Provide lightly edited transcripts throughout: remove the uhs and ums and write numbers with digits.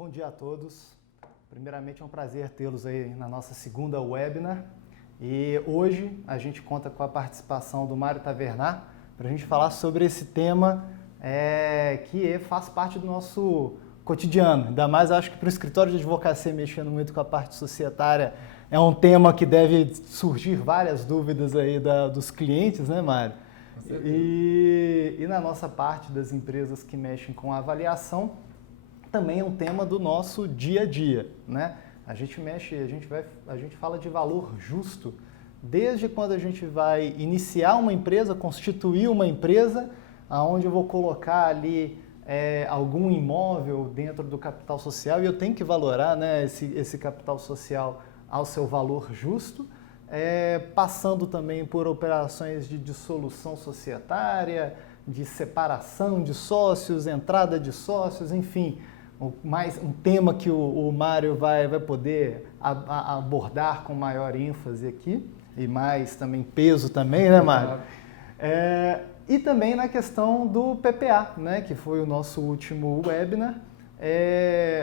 Bom dia a todos. Primeiramente é um prazer tê-los aí na nossa segunda webinar. E hoje a gente conta com a participação do Mário Tavernar para a gente falar sobre esse tema que faz parte do nosso cotidiano. Ainda mais acho que para o escritório de advocacia mexendo muito com a parte societária é um tema que deve surgir várias dúvidas aí dos clientes, né, Mário? E na nossa parte das empresas que mexem com a avaliação, também é um tema do nosso dia a dia, né? A gente fala de valor justo desde quando a gente vai iniciar uma empresa, constituir uma empresa, aonde eu vou colocar ali algum imóvel dentro do capital social e eu tenho que valorar, né, esse capital social ao seu valor justo, passando também por operações de dissolução societária, de separação de sócios, entrada de sócios, enfim, mais um tema que o Mário vai poder abordar com maior ênfase aqui e mais também peso também, né, Mário? E também na questão do PPA, né, que foi o nosso último webinar,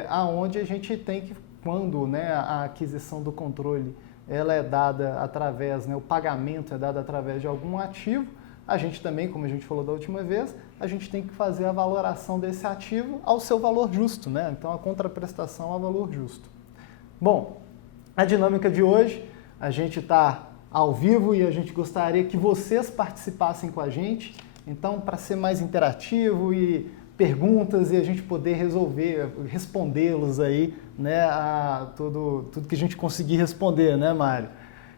aonde a gente tem que, quando, né, a aquisição do controle ela é dada através, né, o pagamento é dado através de algum ativo, a gente também, como a gente falou da última vez, a gente tem que fazer a valoração desse ativo ao seu valor justo, né? Então, a contraprestação ao valor justo. Bom, a dinâmica de hoje, a gente está ao vivo e a gente gostaria que vocês participassem com a gente. Então, para ser mais interativo e perguntas e a gente poder respondê-los aí, né, a tudo que a gente conseguir responder, né, Mário?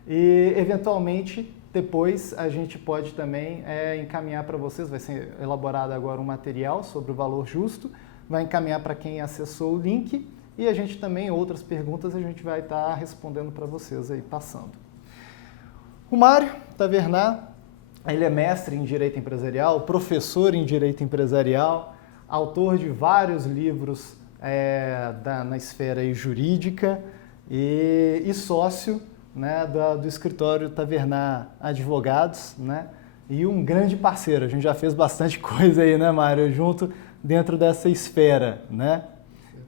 E, eventualmente, depois a gente pode também encaminhar para vocês, vai ser elaborado agora um material sobre o valor justo, vai encaminhar para quem acessou o link e a gente também, outras perguntas, a gente vai estar respondendo para vocês aí, passando. O Mário Tavernar, ele é mestre em Direito Empresarial, professor em Direito Empresarial, autor de vários livros na esfera jurídica e sócio, né, do escritório Tavernar Advogados, né, e um grande parceiro. A gente já fez bastante coisa aí, né, Mário, junto dentro dessa esfera, né?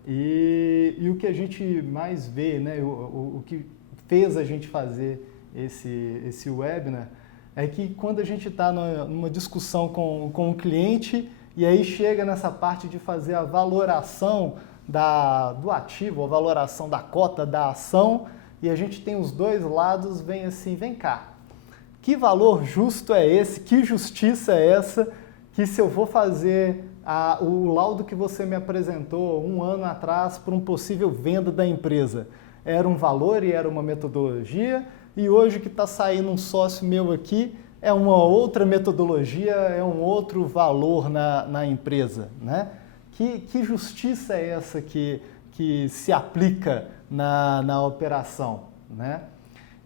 E o que a gente mais vê, né, o que fez a gente fazer esse webinar é que quando a gente está numa discussão com o cliente e aí chega nessa parte de fazer a valoração do ativo, a valoração da cota da ação, e a gente tem os dois lados, vem assim, vem cá, que valor justo é esse, que justiça é essa, que se eu vou fazer o laudo que você me apresentou um ano atrás para um possível venda da empresa, era um valor e era uma metodologia, e hoje que está saindo um sócio meu aqui, é uma outra metodologia, é um outro valor na empresa, né? Que justiça é essa que se aplica na operação, né?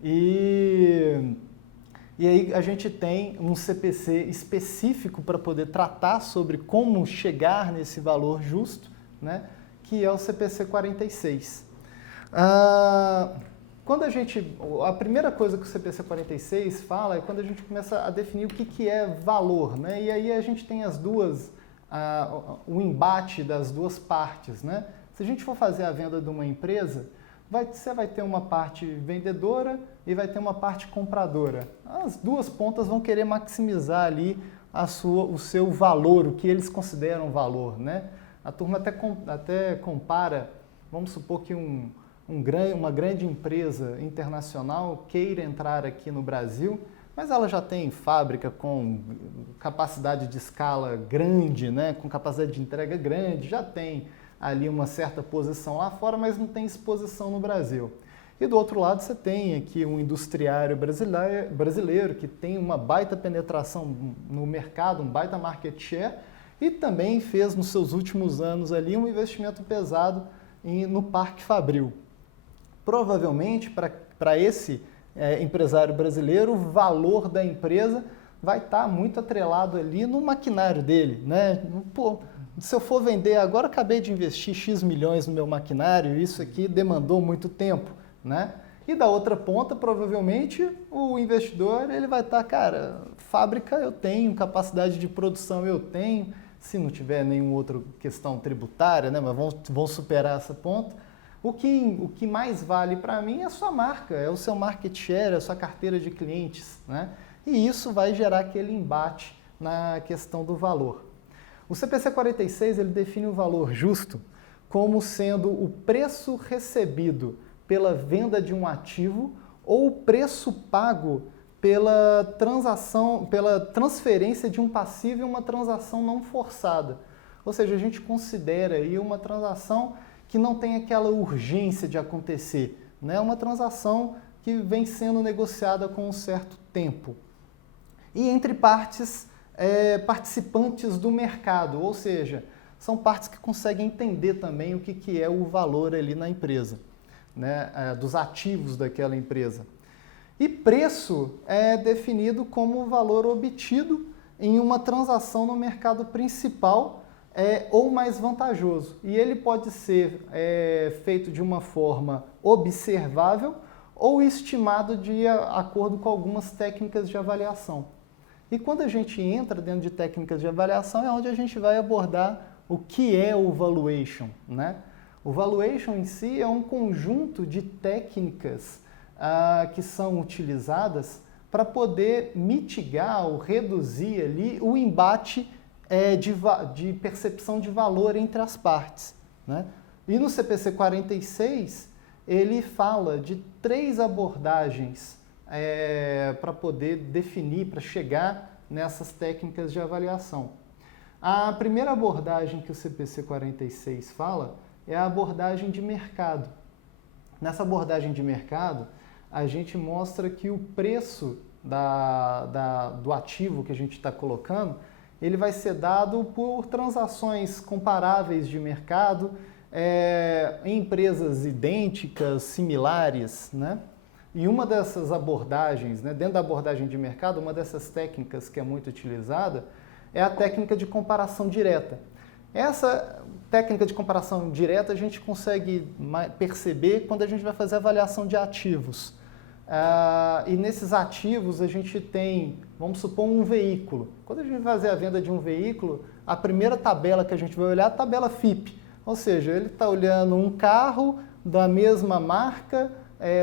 E aí a gente tem um CPC específico para poder tratar sobre como chegar nesse valor justo, né? Que é o CPC 46. A primeira coisa que o CPC 46 fala é quando a gente começa a definir o que é valor, né? E aí a gente tem o embate das duas partes, né? Se a gente for fazer a venda de uma empresa, você vai ter uma parte vendedora e vai ter uma parte compradora. As duas pontas vão querer maximizar ali o seu valor, o que eles consideram valor, né? A turma até compara, vamos supor que uma grande empresa internacional queira entrar aqui no Brasil, mas ela já tem fábrica com capacidade de escala grande, né? Com capacidade de entrega grande, já tem ali uma certa posição lá fora, mas não tem exposição no Brasil. E do outro lado você tem aqui um industriário brasileiro que tem uma baita penetração no mercado, um baita market share e também fez nos seus últimos anos ali um investimento pesado no Parque Fabril. Provavelmente para esse empresário brasileiro o valor da empresa vai estar muito atrelado ali no maquinário dele, né? Pô, se eu for vender agora, acabei de investir X milhões no meu maquinário, isso aqui demandou muito tempo, né? E da outra ponta, provavelmente, o investidor ele vai estar, cara, fábrica eu tenho, capacidade de produção eu tenho, se não tiver nenhuma outra questão tributária, né, mas vão superar essa ponta. O que mais vale para mim é a sua marca, é o seu market share, é a sua carteira de clientes, né? E isso vai gerar aquele embate na questão do valor. O CPC 46 ele define o valor justo como sendo o preço recebido pela venda de um ativo ou o preço pago pela transferência de um passivo em uma transação não forçada. Ou seja, a gente considera aí uma transação que não tem aquela urgência de acontecer, né? Uma transação que vem sendo negociada com um certo tempo. E entre participantes do mercado, ou seja, são partes que conseguem entender também o que é o valor ali na empresa, né? Dos ativos daquela empresa. E preço é definido como o valor obtido em uma transação no mercado principal ou mais vantajoso. E ele pode ser feito de uma forma observável ou estimado de acordo com algumas técnicas de avaliação. E quando a gente entra dentro de técnicas de avaliação é onde a gente vai abordar o que é o valuation, né? O valuation em si é um conjunto de técnicas que são utilizadas para poder mitigar ou reduzir ali o embate de percepção de valor entre as partes, né? E no CPC 46 ele fala de 3 abordagens para poder definir, para chegar nessas técnicas de avaliação. A primeira abordagem que o CPC 46 fala é a abordagem de mercado. Nessa abordagem de mercado, a gente mostra que o preço do ativo que a gente está colocando, ele vai ser dado por transações comparáveis de mercado, em empresas idênticas, similares, né? E uma dessas abordagens, né, dentro da abordagem de mercado, uma dessas técnicas que é muito utilizada é a técnica de comparação direta. Essa técnica de comparação direta a gente consegue perceber quando a gente vai fazer a avaliação de ativos. E nesses ativos a gente tem, vamos supor, um veículo. Quando a gente vai fazer a venda de um veículo, a primeira tabela que a gente vai olhar é a tabela FIPE. Ou seja, ele está olhando um carro da mesma marca,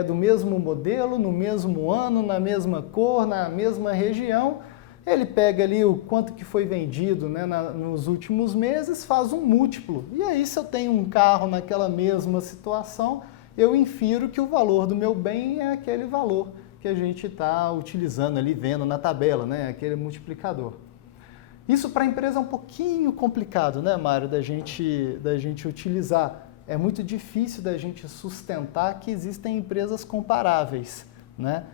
do mesmo modelo, no mesmo ano, na mesma cor, na mesma região. Ele pega ali o quanto que foi vendido, né, nos últimos meses, faz um múltiplo. E aí, se eu tenho um carro naquela mesma situação, eu infiro que o valor do meu bem é aquele valor que a gente está utilizando ali, vendo na tabela, né, aquele multiplicador. Isso para a empresa é um pouquinho complicado, né, Mário, da gente utilizar. É muito difícil da gente sustentar que existem empresas comparáveis, né?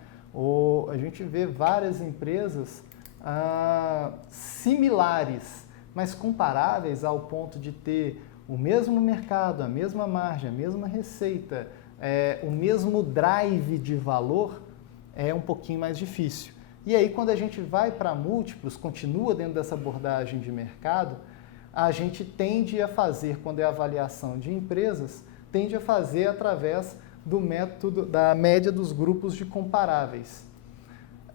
A gente vê várias empresas similares, mas comparáveis ao ponto de ter o mesmo mercado, a mesma margem, a mesma receita, o mesmo drive de valor, é um pouquinho mais difícil. E aí, quando a gente vai para múltiplos, continua dentro dessa abordagem de mercado, a gente tende a fazer, quando é avaliação de empresas, tende a fazer através do método da média dos grupos de comparáveis.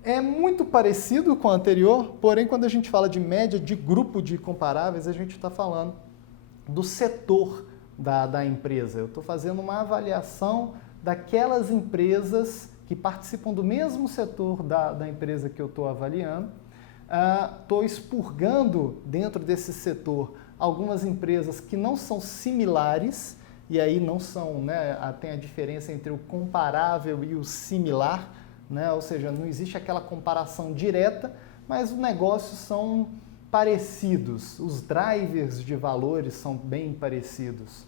É muito parecido com o anterior, porém, quando a gente fala de média de grupo de comparáveis, a gente está falando do setor da empresa. Eu estou fazendo uma avaliação daquelas empresas que participam do mesmo setor da empresa que eu estou avaliando. Estou expurgando dentro desse setor algumas empresas que não são similares, e aí não são, né, tem a diferença entre o comparável e o similar, né, ou seja, não existe aquela comparação direta, mas os negócios são parecidos, os drivers de valores são bem parecidos.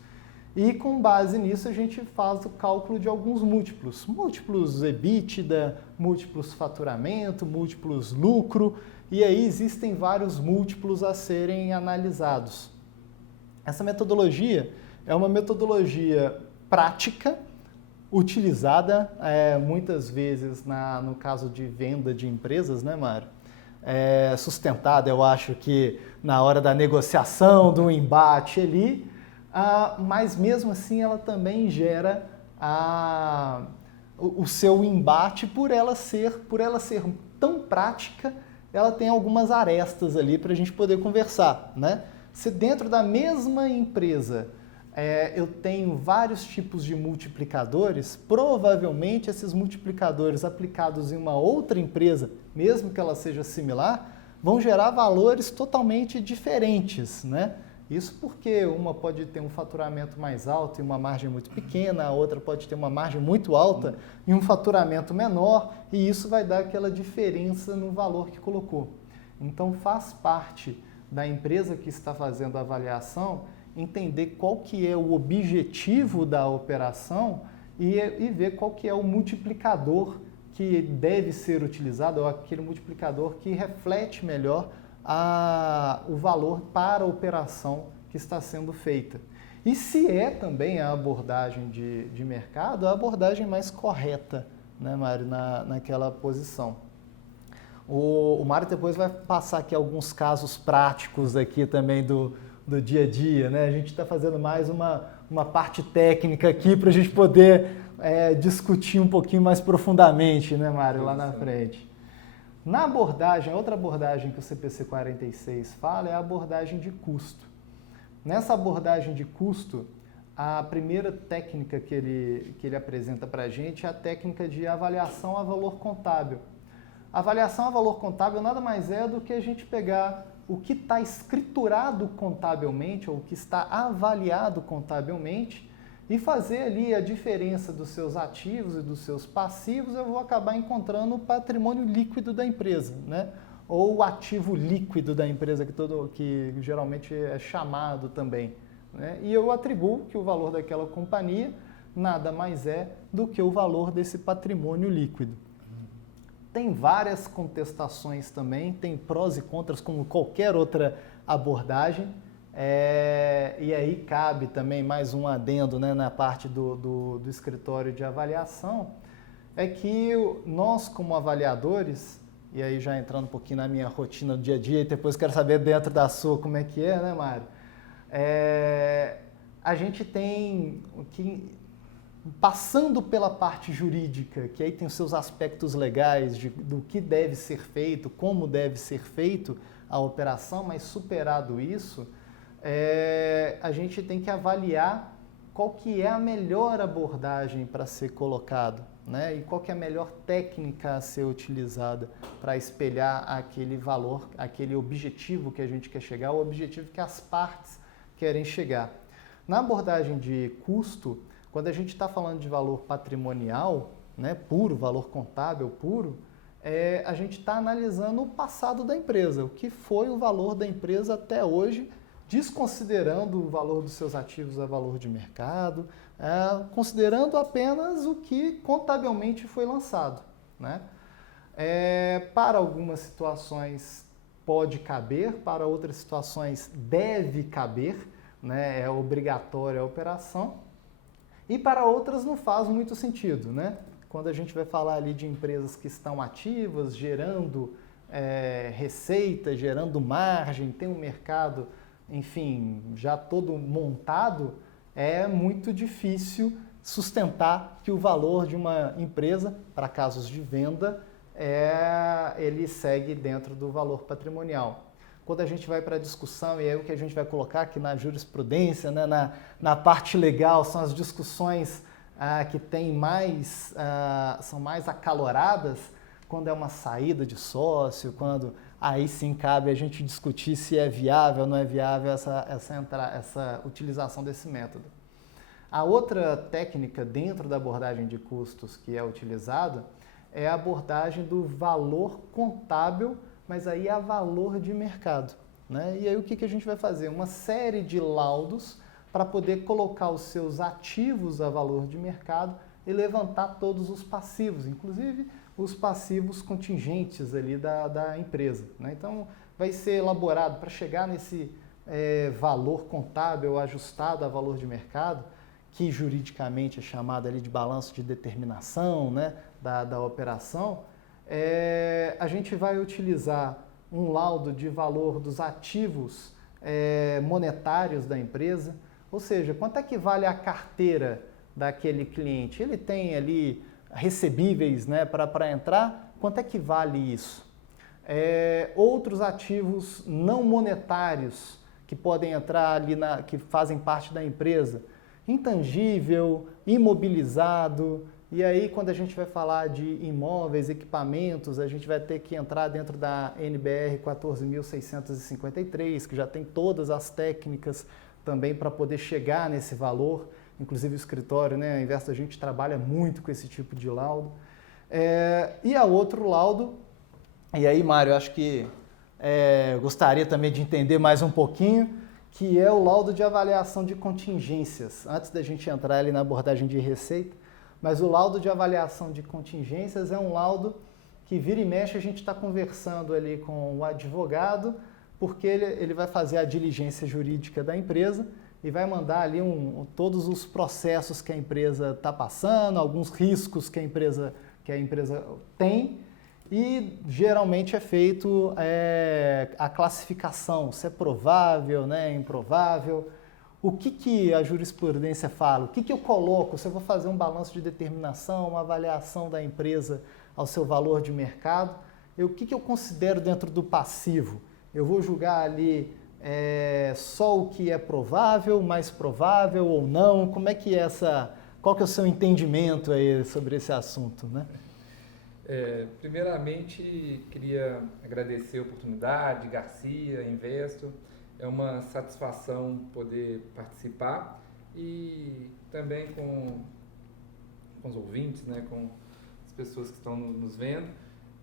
E com base nisso a gente faz o cálculo de alguns múltiplos. Múltiplos EBITDA, múltiplos faturamento, múltiplos lucro, e aí existem vários múltiplos a serem analisados. Essa metodologia é uma metodologia prática, utilizada muitas vezes no caso de venda de empresas, né, Mário? Sustentada, eu acho que na hora da negociação, do embate ali, mas mesmo assim ela também gera o seu embate por ela ser tão prática, ela tem algumas arestas ali para a gente poder conversar, né? Se dentro da mesma empresa eu tenho vários tipos de multiplicadores, provavelmente esses multiplicadores aplicados em uma outra empresa, mesmo que ela seja similar, vão gerar valores totalmente diferentes, né? Isso porque uma pode ter um faturamento mais alto e uma margem muito pequena, a outra pode ter uma margem muito alta e um faturamento menor, e isso vai dar aquela diferença no valor que colocou. Então faz parte da empresa que está fazendo a avaliação entender qual que é o objetivo da operação e ver qual que é o multiplicador que deve ser utilizado, ou aquele multiplicador que reflete melhor o valor para a operação que está sendo feita. E se é também a abordagem de mercado, a abordagem mais correta, né, Mário, naquela posição. O Mário depois vai passar aqui alguns casos práticos aqui também do dia a dia, né? A gente está fazendo mais uma parte técnica aqui para a gente poder discutir um pouquinho mais profundamente, né, Mário, lá na frente. Na abordagem, a outra abordagem que o CPC 46 fala é a abordagem de custo. Nessa abordagem de custo, a primeira técnica que ele apresenta para a gente é a técnica de avaliação a valor contábil. A avaliação a valor contábil nada mais é do que a gente pegar o que está escriturado contabilmente, ou o que está avaliado contabilmente, e fazer ali a diferença dos seus ativos e dos seus passivos, eu vou acabar encontrando o patrimônio líquido da empresa, né? Ou o ativo líquido da empresa, que geralmente é chamado também, né? E eu atribuo que o valor daquela companhia nada mais é do que o valor desse patrimônio líquido. Tem várias contestações também, tem prós e contras como qualquer outra abordagem, e aí cabe também mais um adendo, né, na parte do escritório de avaliação, é que nós como avaliadores, e aí já entrando um pouquinho na minha rotina do dia a dia, e depois quero saber dentro da sua como é que é, né, Mário? A gente tem que... Passando pela parte jurídica, que aí tem os seus aspectos legais do que deve ser feito, como deve ser feito a operação, mas superado isso, a gente tem que avaliar qual que é a melhor abordagem para ser colocado, né? E qual que é a melhor técnica a ser utilizada para espelhar aquele valor, aquele objetivo que a gente quer chegar, o objetivo que as partes querem chegar. Na abordagem de custo, quando a gente está falando de valor patrimonial, né, puro, valor contábil puro, a gente está analisando o passado da empresa, o que foi o valor da empresa até hoje, desconsiderando o valor dos seus ativos a valor de mercado, considerando apenas o que contabilmente foi lançado, né? Para algumas situações pode caber, para outras situações deve caber, né, é obrigatória a operação. E para outras não faz muito sentido, né? Quando a gente vai falar ali de empresas que estão ativas, gerando receita, gerando margem, tem um mercado, enfim, já todo montado, é muito difícil sustentar que o valor de uma empresa, para casos de venda, ele segue dentro do valor patrimonial. Quando a gente vai para a discussão, e é o que a gente vai colocar aqui na jurisprudência, né, na parte legal, são as discussões que são mais acaloradas, quando é uma saída de sócio, quando aí sim cabe a gente discutir se é viável ou não é viável essa utilização desse método. A outra técnica dentro da abordagem de custos que é utilizada é a abordagem do valor contábil, mas aí a valor de mercado, né? E aí o que a gente vai fazer? Uma série de laudos para poder colocar os seus ativos a valor de mercado e levantar todos os passivos, inclusive os passivos contingentes ali da empresa, né? Então vai ser elaborado para chegar nesse valor contábil ajustado a valor de mercado, que juridicamente é chamado ali de balanço de determinação, né, da operação. A gente vai utilizar um laudo de valor dos ativos monetários da empresa, ou seja, quanto é que vale a carteira daquele cliente? Ele tem ali recebíveis, né, para entrar, quanto é que vale isso? Outros ativos não monetários que podem entrar ali, que fazem parte da empresa? Intangível, imobilizado. E aí, quando a gente vai falar de imóveis, equipamentos, a gente vai ter que entrar dentro da NBR 14.653, que já tem todas as técnicas também para poder chegar nesse valor. Inclusive o escritório, né, ao invés da gente trabalha muito com esse tipo de laudo. E a outro laudo, e aí, Mário, acho que gostaria também de entender mais um pouquinho, que é o laudo de avaliação de contingências. Antes da gente entrar ali na abordagem de receita, mas o laudo de avaliação de contingências é um laudo que vira e mexe a gente está conversando ali com o advogado, porque ele vai fazer a diligência jurídica da empresa e vai mandar ali todos os processos que a empresa está passando, alguns riscos que a empresa tem, e geralmente é feito a classificação, se é provável, né, improvável. O que a jurisprudência fala? O que eu coloco? Se eu vou fazer um balanço de determinação, uma avaliação da empresa ao seu valor de mercado, o que eu considero dentro do passivo? Eu vou julgar ali só o que é provável, mais provável ou não? Como é que qual que é o seu entendimento aí sobre esse assunto, né? Primeiramente, queria agradecer a oportunidade, Garcia, Investo. É uma satisfação poder participar e também com os ouvintes, né, com as pessoas que estão nos vendo,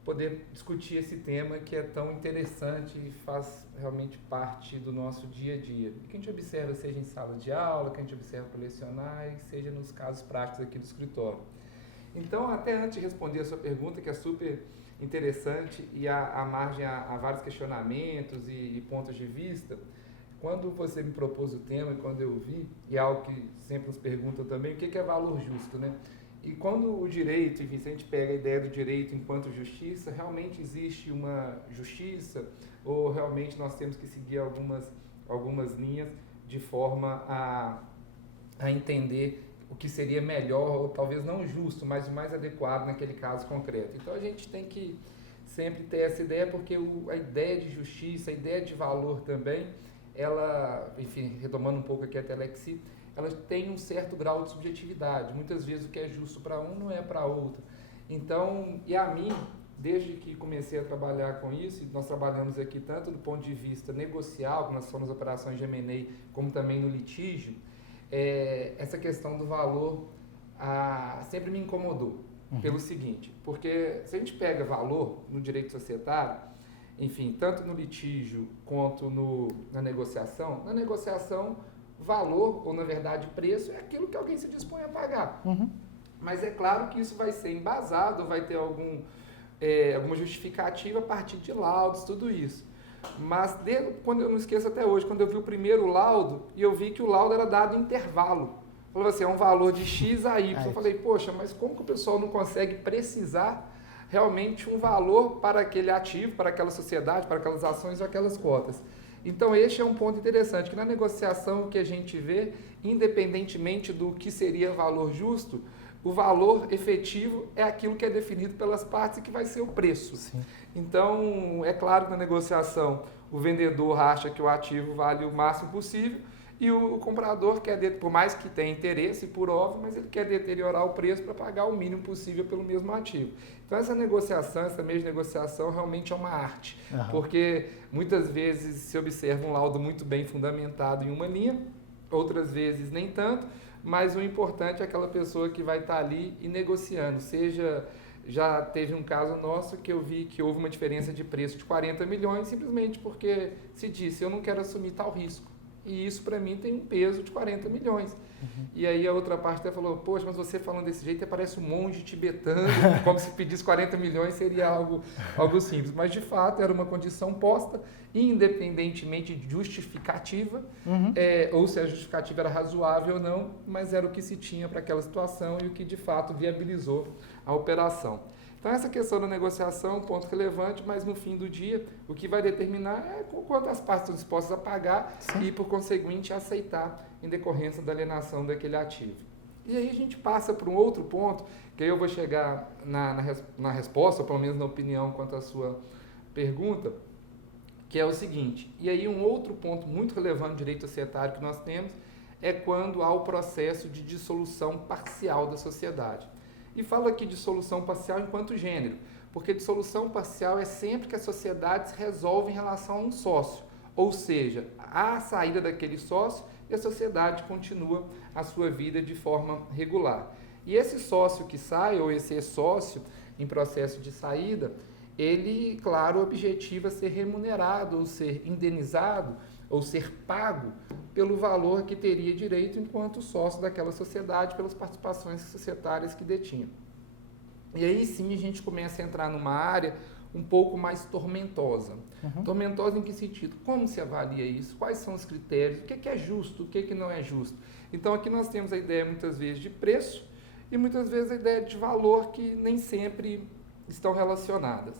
poder discutir esse tema que é tão interessante e faz realmente parte do nosso dia a dia. Que a gente observa, seja em sala de aula, que a gente observa para lecionar, e seja nos casos práticos aqui do escritório. Então, até antes de responder a sua pergunta, que é super interessante e a margem a vários questionamentos e pontos de vista, quando você me propôs o tema e quando eu vi, e é algo que sempre nos perguntam também, o que é valor justo, né? E quando o direito, enfim, se a gente pega a ideia do direito enquanto justiça, realmente existe uma justiça ou realmente nós temos que seguir algumas linhas de forma a entender o que seria melhor, ou talvez não justo, mas o mais adequado naquele caso concreto. Então a gente tem que sempre ter essa ideia, porque a ideia de justiça, a ideia de valor também, ela, enfim, retomando um pouco aqui a Telexi, ela tem um certo grau de subjetividade. Muitas vezes o que é justo para um não é para outro. Então, e a mim, desde que comecei a trabalhar com isso, nós trabalhamos aqui tanto do ponto de vista negocial, que nós somos operações de M&A, como também no litígio, essa questão do valor sempre me incomodou, pelo seguinte, porque se a gente pega valor no direito societário, enfim, tanto no litígio quanto na negociação, valor, ou na verdade preço, é aquilo que alguém se dispõe a pagar. Uhum. Mas é claro que isso vai ser embasado, vai ter alguma justificativa a partir de laudos, tudo isso. Mas quando eu não esqueço até hoje, quando eu vi o primeiro laudo, e eu vi que o laudo era dado em intervalo. Falava assim, é um valor de X a Y. Eu falei, poxa, mas como que o pessoal não consegue precisar realmente um valor para aquele ativo, para aquela sociedade, para aquelas ações ou aquelas cotas? Então, este é um ponto interessante, que na negociação o que a gente vê, independentemente do que seria valor justo, o valor efetivo é aquilo que é definido pelas partes e que vai ser o preço. Sim. Então, é claro que na negociação o vendedor acha que o ativo vale o máximo possível e o comprador quer, por mais que tenha interesse, por óbvio, mas ele quer deteriorar o preço para pagar o mínimo possível pelo mesmo ativo. Então, essa meia de negociação realmente é uma arte, porque muitas vezes se observa um laudo muito bem fundamentado em uma linha, outras vezes nem tanto, mas o importante é aquela pessoa que vai estar ali e negociando, já teve um caso nosso que eu vi que houve uma diferença de preço de 40 milhões simplesmente porque se disse, eu não quero assumir tal risco. E isso para mim tem um peso de 40 milhões. E aí a outra parte até falou, poxa, mas você falando desse jeito parece um monge tibetano, como se pedisse 40 milhões seria algo simples. Mas de fato era uma condição posta, independentemente de justificativa, ou se a justificativa era razoável ou não, mas era o que se tinha para aquela situação e o que de fato viabilizou a operação. Então essa questão da negociação é um ponto relevante, mas no fim do dia o que vai determinar é quanto as partes estão dispostas a pagar e por conseguinte aceitar em decorrência da alienação daquele ativo. E aí a gente passa para um outro ponto, que aí eu vou chegar na resposta, ou pelo menos na opinião quanto à sua pergunta, que é o seguinte, e aí um outro ponto muito relevante do direito societário que nós temos é quando há o processo de dissolução parcial da sociedade. E falo aqui de dissolução parcial enquanto gênero, porque dissolução parcial é sempre que a sociedade se resolve em relação a um sócio, ou seja, há a saída daquele sócio e a sociedade continua a sua vida de forma regular. E esse sócio que sai, ou esse sócio em processo de saída, ele, claro, objetiva ser remunerado, ou ser indenizado, ou ser pago pelo valor que teria direito enquanto sócio daquela sociedade, pelas participações societárias que detinha. E aí sim a gente começa a entrar numa área um pouco mais tormentosa. Tormentosa em que sentido? Como se avalia isso? Quais são os critérios? O que é justo? O que não é justo? Então aqui nós temos a ideia muitas vezes de preço e muitas vezes a ideia de valor que nem sempre estão relacionadas.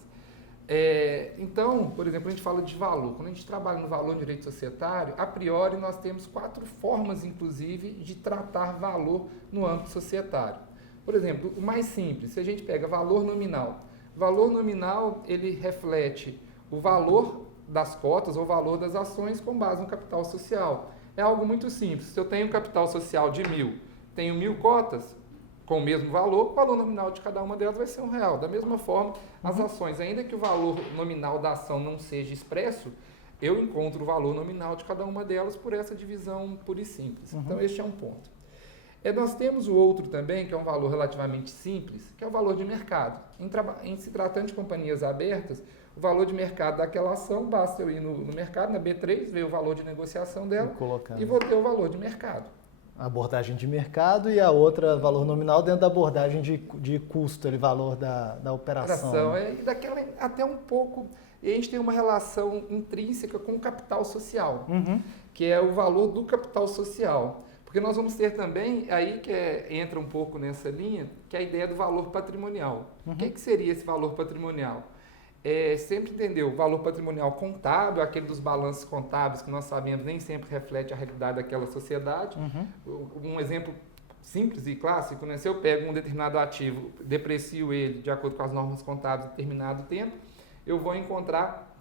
Então, por exemplo, a gente fala de valor. Quando a gente trabalha no valor no direito societário, a priori nós temos 4 formas, inclusive, de tratar valor no âmbito societário. Por exemplo, o mais simples, se a gente pega valor nominal. Valor nominal, ele reflete o valor das cotas ou o valor das ações com base no capital social. É algo muito simples. Se eu tenho um capital social de 1.000, tenho 1.000 cotas, com o mesmo valor, o valor nominal de cada uma delas vai ser R$1. Da mesma forma, as ações, ainda que o valor nominal da ação não seja expresso, eu encontro o valor nominal de cada uma delas por essa divisão pura e simples. Então, este é um ponto. Nós temos o outro também, que é um valor relativamente simples, que é o valor de mercado. Em se tratando de companhias abertas, o valor de mercado daquela ação, basta eu ir no mercado, na B3, ver o valor de negociação dela e vou ter o valor de mercado. A abordagem de mercado e a outra valor nominal dentro da abordagem de custo, ele valor da operação. E daquela até um pouco, e a gente tem uma relação intrínseca com o capital social, que é o valor do capital social. Porque nós vamos ter também, aí que entra um pouco nessa linha, que é a ideia do valor patrimonial. O que seria esse valor patrimonial? Sempre entender o valor patrimonial contábil, aquele dos balanços contábeis que nós sabemos nem sempre reflete a realidade daquela sociedade. Um exemplo simples e clássico, né? Se eu pego um determinado ativo, deprecio ele de acordo com as normas contábeis em determinado tempo, eu vou encontrar,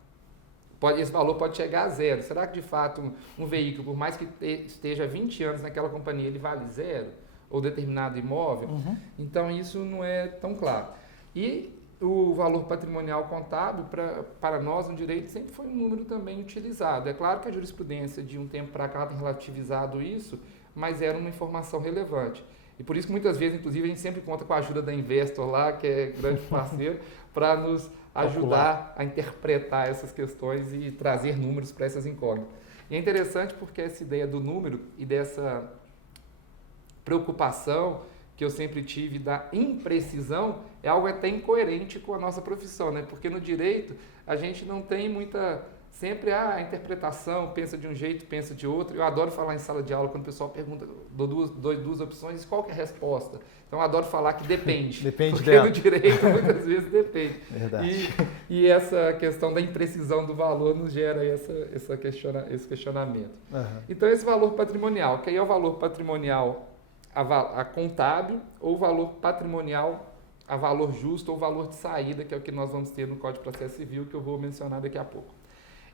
esse valor pode chegar a 0. Será que de fato um veículo, por mais que esteja 20 anos naquela companhia, ele vale 0? Ou determinado imóvel? Então isso não é tão claro. E o valor patrimonial contábil, para nós no direito, sempre foi um número também utilizado. É claro que a jurisprudência de um tempo para cá tem relativizado isso, mas era uma informação relevante. E por isso que muitas vezes, inclusive, a gente sempre conta com a ajuda da Investor lá, que é grande parceiro, para nos ajudar a interpretar essas questões e trazer números para essas incógnitas. E é interessante porque essa ideia do número e dessa preocupação que eu sempre tive da imprecisão é algo até incoerente com a nossa profissão, né? Porque no direito a gente não tem muita... Sempre a interpretação, pensa de um jeito, pensa de outro. Eu adoro falar em sala de aula quando o pessoal pergunta, dou duas opções, qual que é a resposta? Então eu adoro falar que depende. Depende porque dela. no direito muitas vezes depende. Verdade. E essa questão da imprecisão do valor nos gera esse questionamento. Então esse valor patrimonial, que aí é o valor patrimonial a contábil ou o valor patrimonial a valor justo ou valor de saída, que é o que nós vamos ter no Código de Processo Civil, que eu vou mencionar daqui a pouco.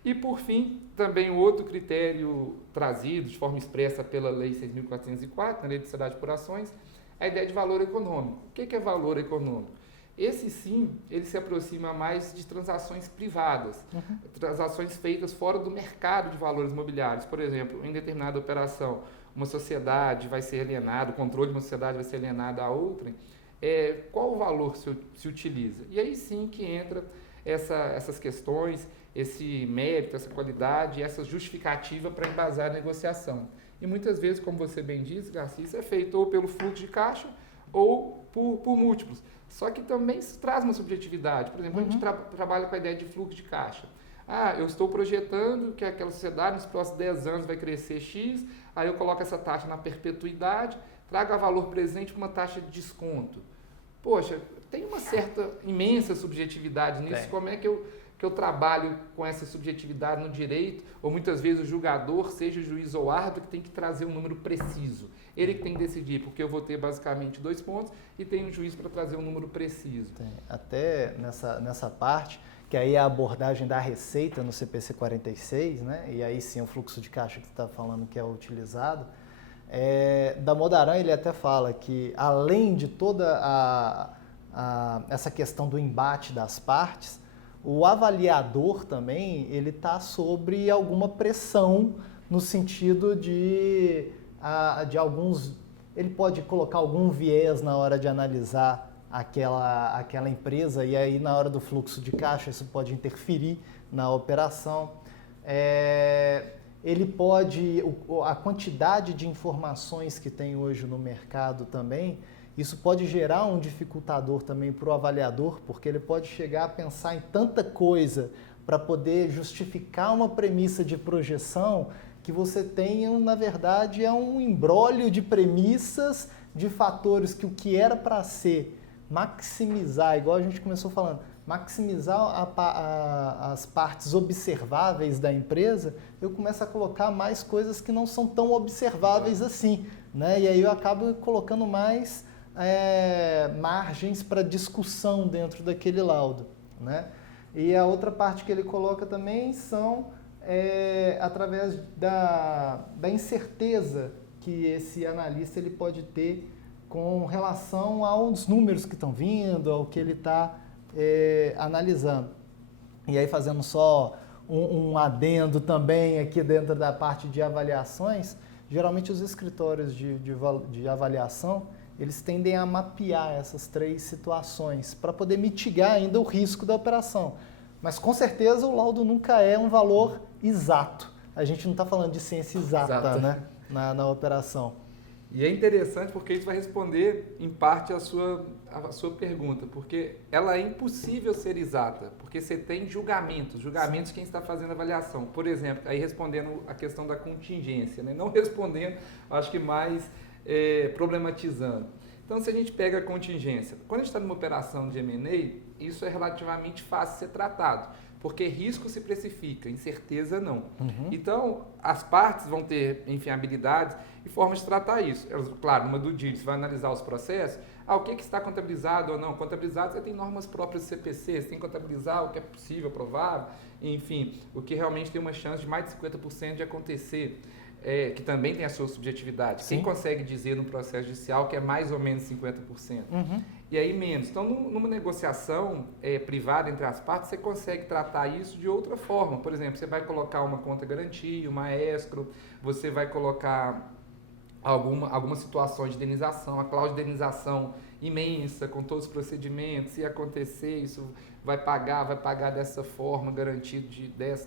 E, por fim, também o outro critério trazido de forma expressa pela Lei 6.404, na Lei de Sociedade por Ações, é a ideia de valor econômico. O que é valor econômico? Esse, sim, ele se aproxima mais de transações privadas, transações feitas fora do mercado de valores imobiliários. Por exemplo, em determinada operação, uma sociedade vai ser alienada, o controle de uma sociedade vai ser alienado a outra, qual o valor se utiliza? E aí sim que entra essas questões, esse mérito, essa qualidade, essa justificativa para embasar a negociação. E muitas vezes, como você bem disse, Garcia, isso é feito ou pelo fluxo de caixa ou por múltiplos. Só que também isso traz uma subjetividade. Por exemplo, a gente trabalha com a ideia de fluxo de caixa. Eu estou projetando que aquela sociedade nos próximos 10 anos vai crescer X, aí eu coloco essa taxa na perpetuidade, trago a valor presente com uma taxa de desconto. Poxa, tem uma certa imensa subjetividade nisso. Como é que eu trabalho com essa subjetividade no direito, ou muitas vezes o julgador, seja o juiz ou o árbitro, que tem que trazer um número preciso. Ele que tem que decidir, porque eu vou ter basicamente 2 pontos e tem um juiz para trazer um número preciso. Até nessa parte, que aí é a abordagem da receita no CPC 46, né? E aí sim o fluxo de caixa que você está falando que é utilizado. Damodaran ele até fala que além de toda essa questão do embate das partes, o avaliador também ele está sobre alguma pressão no sentido de alguns, ele pode colocar algum viés na hora de analisar aquela empresa e aí na hora do fluxo de caixa isso pode interferir na operação. Ele pode, a quantidade de informações que tem hoje no mercado também, isso pode gerar um dificultador também para o avaliador, porque ele pode chegar a pensar em tanta coisa para poder justificar uma premissa de projeção que você tenha, na verdade, um imbróglio de premissas, de fatores que o que era para ser maximizar, igual a gente começou falando, maximizar as partes observáveis da empresa, eu começo a colocar mais coisas que não são tão observáveis assim, né? E aí eu acabo colocando mais margens para discussão dentro daquele laudo, né? E a outra parte que ele coloca também são através da incerteza que esse analista ele pode ter com relação aos números que estão vindo, ao que ele está analisando. E aí fazendo só um adendo também aqui dentro da parte de avaliações, geralmente os escritórios de avaliação, eles tendem a mapear essas 3 situações para poder mitigar ainda o risco da operação. Mas com certeza o laudo nunca é um valor exato. A gente não está falando de ciência exata, né? Na operação. E é interessante porque isso vai responder, em parte, a sua pergunta, porque ela é impossível ser exata, porque você tem julgamentos quem está fazendo a avaliação. Por exemplo, aí respondendo a questão da contingência, né? Não respondendo, acho que mais problematizando. Então, se a gente pega a contingência, quando a gente está numa operação de M&A, isso é relativamente fácil de ser tratado, porque risco se precifica, incerteza não. Uhum. Então, as partes vão ter, enfim, habilidades e formas de tratar isso. Elas, claro, numa due diligence, vai analisar os processos, o que está contabilizado ou não. Contabilizado, você tem normas próprias do CPC, você tem que contabilizar o que é possível, provável, enfim, o que realmente tem uma chance de mais de 50% de acontecer. Que também tem a sua subjetividade. Sim. Quem consegue dizer no processo judicial que é mais ou menos 50%? Uhum. E aí menos. Então, numa negociação privada entre as partes, você consegue tratar isso de outra forma. Por exemplo, você vai colocar uma conta garantia, uma escro, você vai colocar alguma situação de indenização, a cláusula de indenização imensa, com todos os procedimentos, se acontecer, isso vai pagar dessa forma, garantido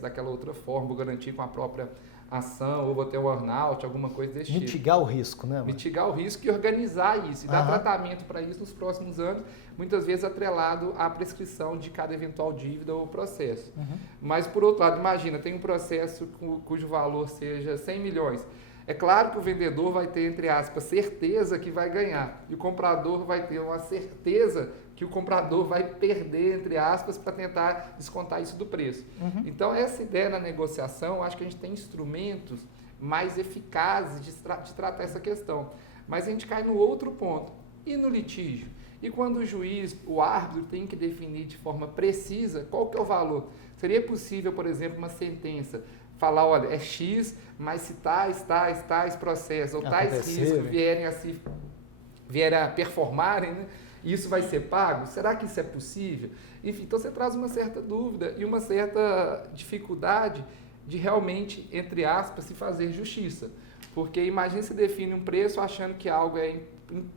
daquela outra forma, vou garantir com a própria ação, ou vou ter um earnout, alguma coisa desse tipo. Mitigar o risco, né? Mitigar o risco e organizar isso, e dar tratamento para isso nos próximos anos, muitas vezes atrelado à prescrição de cada eventual dívida ou processo. Uhum. Mas, por outro lado, imagina, tem um processo cujo valor seja 100 milhões. É claro que o vendedor vai ter, entre aspas, certeza que vai ganhar, e o comprador vai ter uma certeza que o comprador vai perder, entre aspas, para tentar descontar isso do preço. Uhum. Então, essa ideia na negociação, acho que a gente tem instrumentos mais eficazes de tratar essa questão. Mas a gente cai no outro ponto. E no litígio? E quando o juiz, o árbitro, tem que definir de forma precisa qual que é o valor? Seria possível, por exemplo, uma sentença falar, olha, é X, mas se tais processos ou tais riscos vierem a performarem, né? Isso vai ser pago? Será que isso é possível? Enfim, então você traz uma certa dúvida e uma certa dificuldade de realmente, entre aspas, se fazer justiça. Porque imagina se define um preço achando que algo é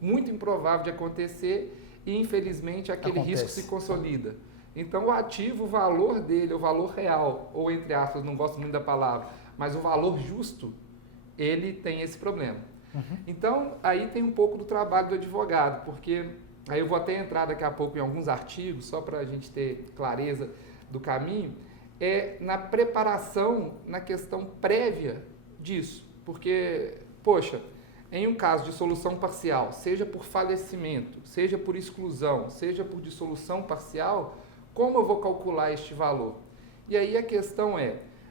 muito improvável de acontecer e, infelizmente, aquele risco se consolida. Então, o ativo, o valor dele, o valor real, ou, entre aspas, não gosto muito da palavra, mas o valor justo, ele tem esse problema. Uhum. Então, aí tem um pouco do trabalho do advogado, porque... Aí eu vou até entrar daqui a pouco em alguns artigos, só para a gente ter clareza do caminho, na preparação, na questão prévia disso. Porque, poxa, em um caso de solução parcial, seja por falecimento, seja por exclusão, seja por dissolução parcial, como eu vou calcular este valor? E aí a questão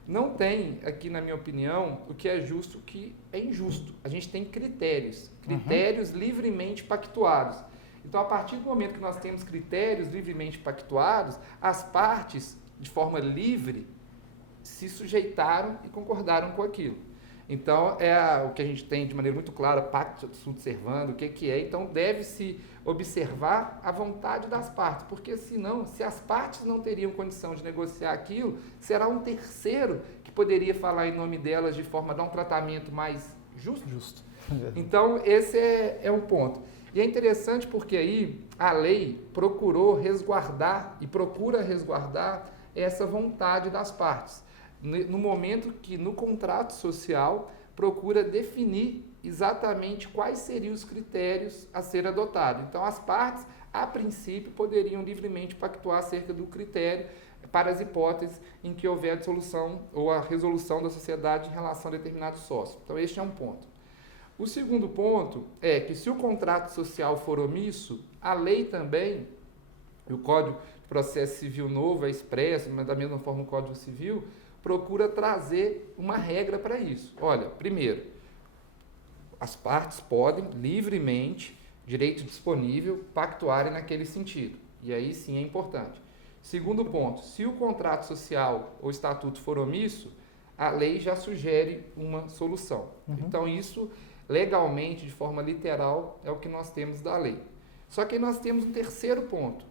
não tem aqui, na minha opinião, o que é justo e o que é injusto. A gente tem critérios livremente pactuados. Então, a partir do momento que nós temos critérios livremente pactuados, as partes de forma livre, se sujeitaram e concordaram com aquilo. Então, o que a gente tem de maneira muito clara, pacto sunt servanda, o que é. Então, deve-se observar a vontade das partes, porque senão, se as partes não teriam condição de negociar aquilo, será um terceiro que poderia falar em nome delas de forma a dar um tratamento mais justo. Então, esse é um ponto. E é interessante porque aí a lei procurou resguardar e procura resguardar essa vontade das partes. No momento que no contrato social procura definir exatamente quais seriam os critérios a ser adotados. Então, as partes, a princípio, poderiam livremente pactuar acerca do critério para as hipóteses em que houver a dissolução ou a resolução da sociedade em relação a determinado sócio. Então, este é um ponto. O segundo ponto é que, se o contrato social for omisso, a lei também, o Código de Processo Civil novo é expresso, mas da mesma forma o Código Civil, procura trazer uma regra para isso. Olha, primeiro, as partes podem livremente, direito disponível, pactuarem naquele sentido. E aí sim é importante. Segundo ponto, se o contrato social ou estatuto for omisso, a lei já sugere uma solução. Então isso, legalmente, de forma literal, é o que nós temos da lei. Só que aí nós temos um terceiro ponto,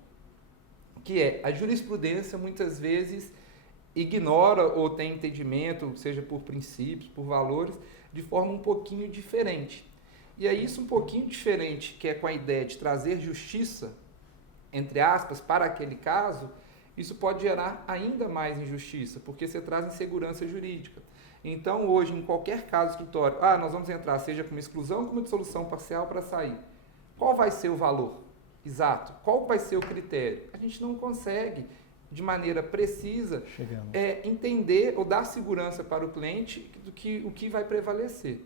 que é a jurisprudência muitas vezes ignora ou tem entendimento, seja por princípios, por valores, de forma um pouquinho diferente. E aí isso um pouquinho diferente, que é com a ideia de trazer justiça, entre aspas, para aquele caso, isso pode gerar ainda mais injustiça, porque você traz insegurança jurídica. Então, hoje, em qualquer caso do escritório, nós vamos entrar, seja com uma exclusão ou com uma dissolução parcial para sair. Qual vai ser o valor exato? Qual vai ser o critério? A gente não consegue, de maneira precisa, entender ou dar segurança para o cliente do que o que vai prevalecer.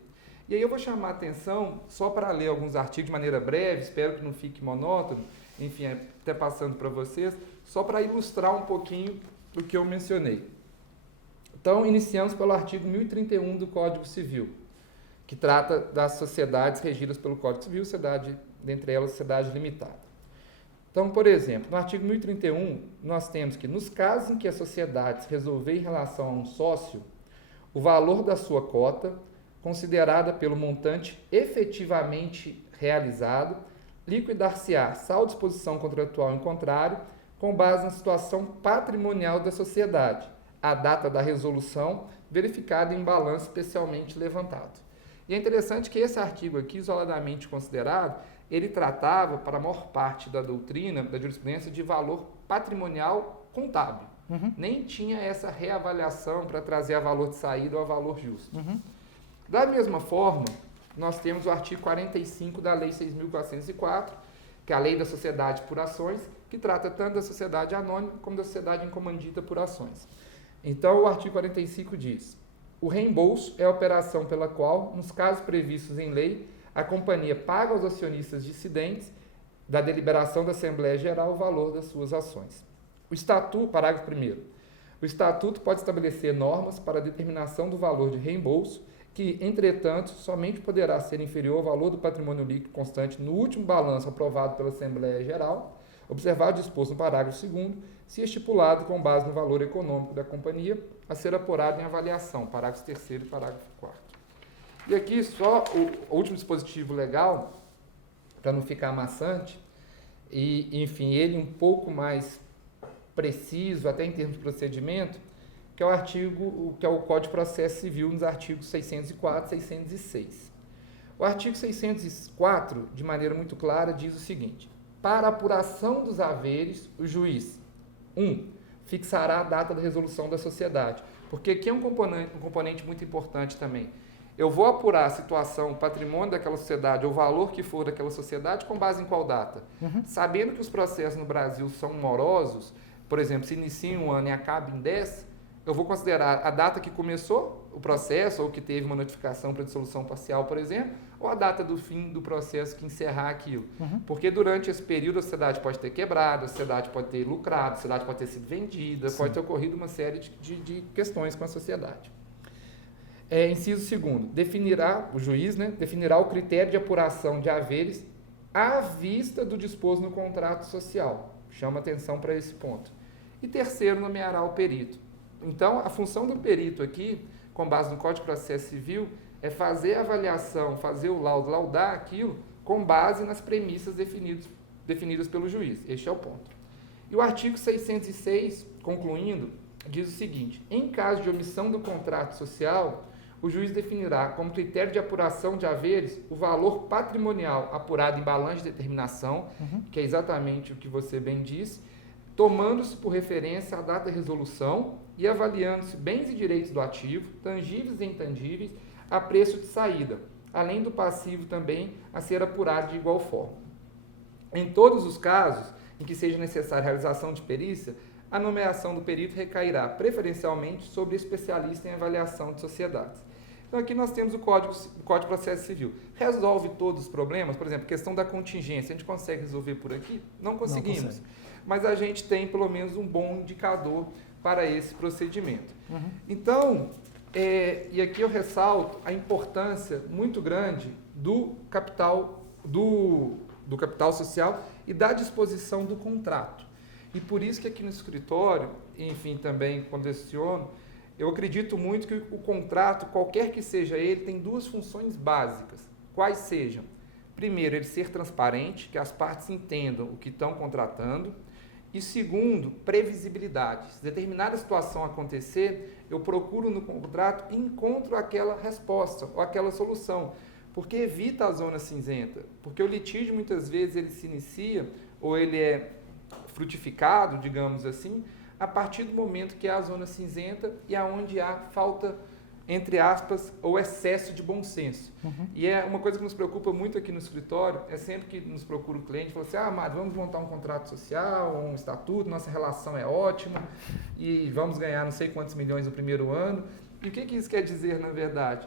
E aí eu vou chamar a atenção, só para ler alguns artigos de maneira breve, espero que não fique monótono, enfim, até passando para vocês, só para ilustrar um pouquinho o que eu mencionei. Então, iniciamos pelo artigo 1031 do Código Civil, que trata das sociedades regidas pelo Código Civil, dentre elas, sociedade limitada. Então, por exemplo, no artigo 1031, nós temos que, nos casos em que a sociedade resolver em relação a um sócio, o valor da sua cota, considerada pelo montante efetivamente realizado, liquidar-se-á, salvo disposição contratual em contrário, com base na situação patrimonial da sociedade, a data da resolução verificada em balanço especialmente levantado. E é interessante que esse artigo aqui, isoladamente considerado, ele tratava, para a maior parte da doutrina, da jurisprudência, de valor patrimonial contábil. Nem tinha essa reavaliação para trazer a valor de saída ou a valor justo. Da mesma forma, nós temos o artigo 45 da Lei 6.404, que é a Lei da Sociedade por Ações, que trata tanto da sociedade anônima como da sociedade em comandita por ações. Então, o artigo 45 diz: o reembolso é a operação pela qual, nos casos previstos em lei, a companhia paga aos acionistas dissidentes da deliberação da Assembleia Geral o valor das suas ações. O Estatuto, parágrafo 1º, o Estatuto pode estabelecer normas para a determinação do valor de reembolso, que, entretanto, somente poderá ser inferior ao valor do patrimônio líquido constante no último balanço aprovado pela Assembleia Geral, observado o disposto no parágrafo 2º, se estipulado com base no valor econômico da companhia, a ser apurado em avaliação, parágrafo 3º e parágrafo 4º. E aqui só o último dispositivo legal, para não ficar maçante, e enfim, ele um pouco mais preciso, até em termos de procedimento, que é o Código de Processo Civil, nos artigos 604 e 606. O artigo 604, de maneira muito clara, diz o seguinte: para a apuração dos haveres, o juiz, 1. Fixará a data da resolução da sociedade, porque aqui é um componente muito importante também. Eu vou apurar a situação, o patrimônio daquela sociedade, ou o valor que for daquela sociedade, com base em qual data? Sabendo que os processos no Brasil são morosos, por exemplo, se inicia em um ano e acaba em 10, eu vou considerar a data que começou o processo, ou que teve uma notificação para dissolução parcial, por exemplo, ou a data do fim do processo que encerrar aquilo. Porque durante esse período a sociedade pode ter quebrado, a sociedade pode ter lucrado, a sociedade pode ter sido vendida, pode ter ocorrido uma série de questões com a sociedade. Inciso 2º, o juiz definirá o critério de apuração de haveres à vista do disposto no contrato social. Chama atenção para esse ponto. E terceiro, nomeará o perito. Então, a função do perito aqui, com base no Código de Processo Civil, é fazer a avaliação, fazer o laudo, laudar aquilo com base nas premissas definidas pelo juiz. Este é o ponto. E o artigo 606, concluindo, diz o seguinte: em caso de omissão do contrato social, o juiz definirá como critério de apuração de haveres o valor patrimonial apurado em balanço de determinação, que é exatamente o que você bem disse, tomando-se por referência a data de resolução e avaliando-se bens e direitos do ativo, tangíveis e intangíveis, a preço de saída, além do passivo também a ser apurado de igual forma. Em todos os casos em que seja necessária a realização de perícia, a nomeação do perito recairá preferencialmente sobre especialista em avaliação de sociedades. Então aqui nós temos o Código de Processo Civil. Resolve todos os problemas? Por exemplo, questão da contingência, a gente consegue resolver por aqui? Não conseguimos. Mas a gente tem pelo menos um bom indicador para esse procedimento. Então, e aqui eu ressalto a importância muito grande do capital social e da disposição do contrato. E por isso que aqui no escritório, enfim, também quando leciono, eu acredito muito que o contrato, qualquer que seja ele, tem duas funções básicas. Quais sejam? Primeiro, ele ser transparente, que as partes entendam o que estão contratando. E segundo, previsibilidade. Se determinada situação acontecer, eu procuro no contrato e encontro aquela resposta ou aquela solução, porque evita a zona cinzenta. Porque o litígio, muitas vezes, ele se inicia ou ele é frutificado, digamos assim, a partir do momento que há a zona cinzenta e aonde há falta, entre aspas, ou excesso de bom senso. E é uma coisa que nos preocupa muito aqui no escritório, é sempre que nos procura o cliente, fala assim, Mário, vamos montar um contrato social, um estatuto, nossa relação é ótima e vamos ganhar não sei quantos milhões no primeiro ano. E o que isso quer dizer, na verdade?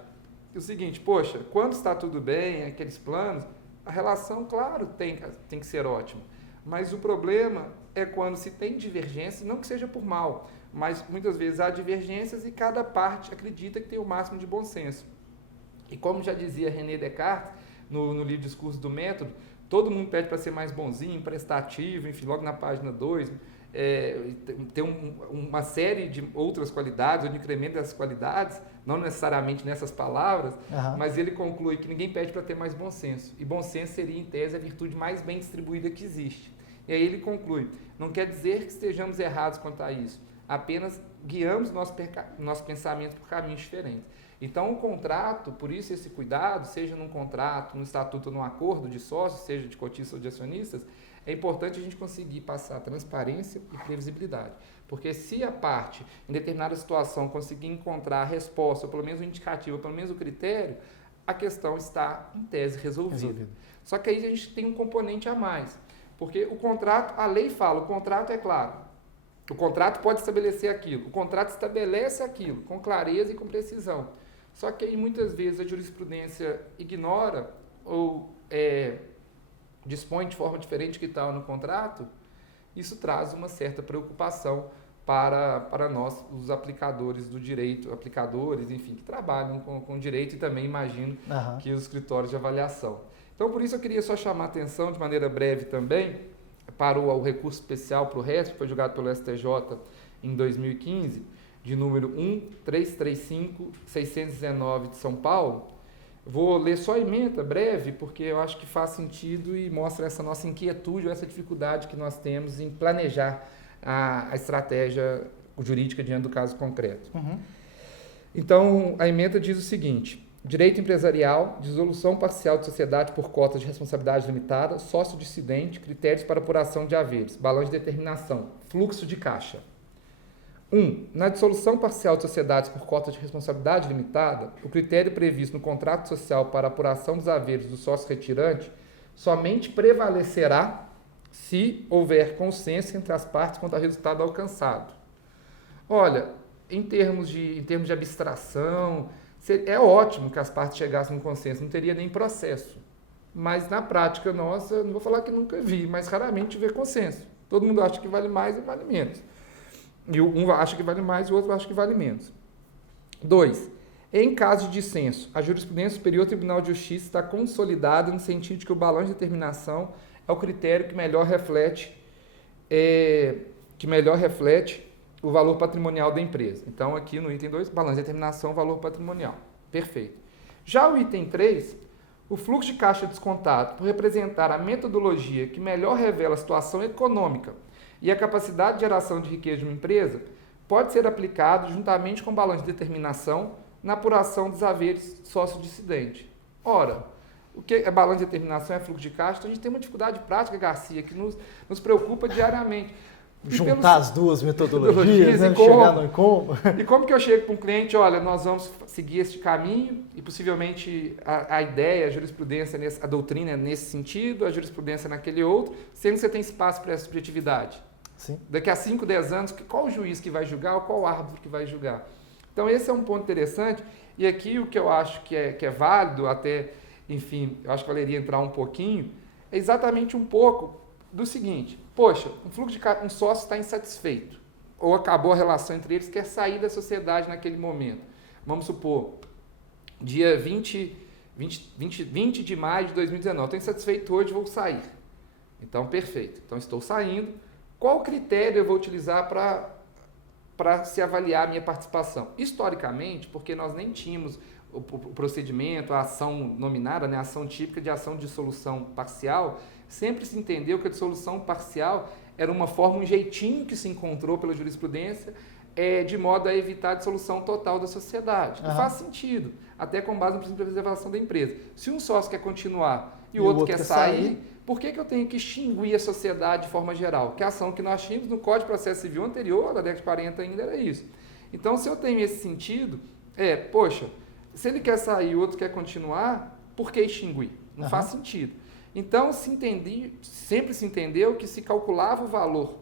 É o seguinte, poxa, quando está tudo bem, aqueles planos, a relação, claro, tem que ser ótima. Mas o problema é quando se tem divergência, não que seja por mal, mas muitas vezes há divergências e cada parte acredita que tem o máximo de bom senso. E como já dizia René Descartes, no livro Discurso do Método, todo mundo pede para ser mais bonzinho, prestativo, enfim, logo na página 2, tem uma série de outras qualidades, ou de incremento dessas qualidades, não necessariamente nessas palavras, mas ele conclui que ninguém pede para ter mais bom senso. E bom senso seria, em tese, a virtude mais bem distribuída que existe. E aí ele conclui, não quer dizer que estejamos errados quanto a isso, apenas guiamos nosso pensamento por caminhos diferentes. Então, o contrato, por isso esse cuidado, seja num contrato, num estatuto, num acordo de sócios, seja de cotistas ou de acionistas, é importante a gente conseguir passar transparência e previsibilidade. Porque se a parte, em determinada situação, conseguir encontrar a resposta, ou pelo menos o indicativo, ou pelo menos o critério, a questão está, em tese, resolvida. Só que aí a gente tem um componente a mais. Porque o contrato, a lei fala, o contrato é claro. O contrato pode estabelecer aquilo. O contrato estabelece aquilo, com clareza e com precisão. Só que aí, muitas vezes, a jurisprudência ignora ou dispõe de forma diferente que está no contrato. Isso traz uma certa preocupação para nós, os aplicadores do direito, enfim, que trabalham com direito e também imagino que os escritórios de avaliação. Então, por isso eu queria só chamar a atenção, de maneira breve também, para o recurso especial para o resto, que foi julgado pelo STJ em 2015, de número 1335619 de São Paulo. Vou ler só a ementa breve, porque eu acho que faz sentido e mostra essa nossa inquietude ou essa dificuldade que nós temos em planejar a estratégia jurídica diante do caso concreto. Então, a ementa diz o seguinte: direito empresarial, dissolução parcial de sociedade por cotas de responsabilidade limitada, sócio dissidente, critérios para apuração de haveres, balanço de determinação, fluxo de caixa. 1. Na dissolução parcial de sociedades por cotas de responsabilidade limitada, o critério previsto no contrato social para apuração dos haveres do sócio retirante somente prevalecerá se houver consenso entre as partes quanto ao resultado alcançado. Olha, em termos de abstração, é ótimo que as partes chegassem num consenso, não teria nem processo. Mas na prática nossa, não vou falar que nunca vi, mas raramente vê consenso. Todo mundo acha que vale mais e vale menos. E um acha que vale mais e o outro acha que vale menos. 2. Em caso de dissenso, a jurisprudência superior ao Tribunal de Justiça está consolidada no sentido de que o balanço de determinação é o critério que melhor reflete que melhor reflete o valor patrimonial da empresa. Então, aqui no item 2, balanço de determinação, valor patrimonial. Perfeito. Já o item 3, o fluxo de caixa descontado, por representar a metodologia que melhor revela a situação econômica e a capacidade de geração de riqueza de uma empresa, pode ser aplicado juntamente com o balanço de determinação na apuração dos haveres sócio-dissidente. Ora, o que é balanço de determinação, é fluxo de caixa, então a gente tem uma dificuldade prática, Garcia, que nos preocupa diariamente. Juntar as duas metodologias, né? Chegar no como. E como que eu chego para um cliente, olha, nós vamos seguir este caminho e possivelmente a ideia, a jurisprudência, a doutrina é nesse sentido, a jurisprudência naquele outro, sendo que você tem espaço para essa subjetividade. Sim. Daqui a 5, 10 anos, qual o juiz que vai julgar ou qual o árbitro que vai julgar? Então esse é um ponto interessante e aqui o que eu acho que é válido, até, enfim, eu acho que valeria entrar um pouquinho, é exatamente um pouco do seguinte, poxa, um sócio está insatisfeito, ou acabou a relação entre eles, quer sair da sociedade naquele momento. Vamos supor, dia 20 de maio de 2019, estou insatisfeito hoje, vou sair. Então, perfeito. Então, estou saindo. Qual critério eu vou utilizar para se avaliar a minha participação? Historicamente, porque nós nem tínhamos o procedimento, a ação nominada, né, a ação típica de ação de dissolução parcial, sempre se entendeu que a dissolução parcial era uma forma, um jeitinho que se encontrou pela jurisprudência, de modo a evitar a dissolução total da sociedade. Que faz sentido, até com base no princípio da preservação da empresa. Se um sócio quer continuar e o outro quer sair, por que eu tenho que extinguir a sociedade de forma geral? Que a ação que nós tínhamos no Código de Processo Civil anterior, da década de 40 ainda, era isso. Então, se eu tenho esse sentido, poxa, se ele quer sair e o outro quer continuar, por que extinguir? Não faz sentido. Então, sempre se entendeu que se calculava o valor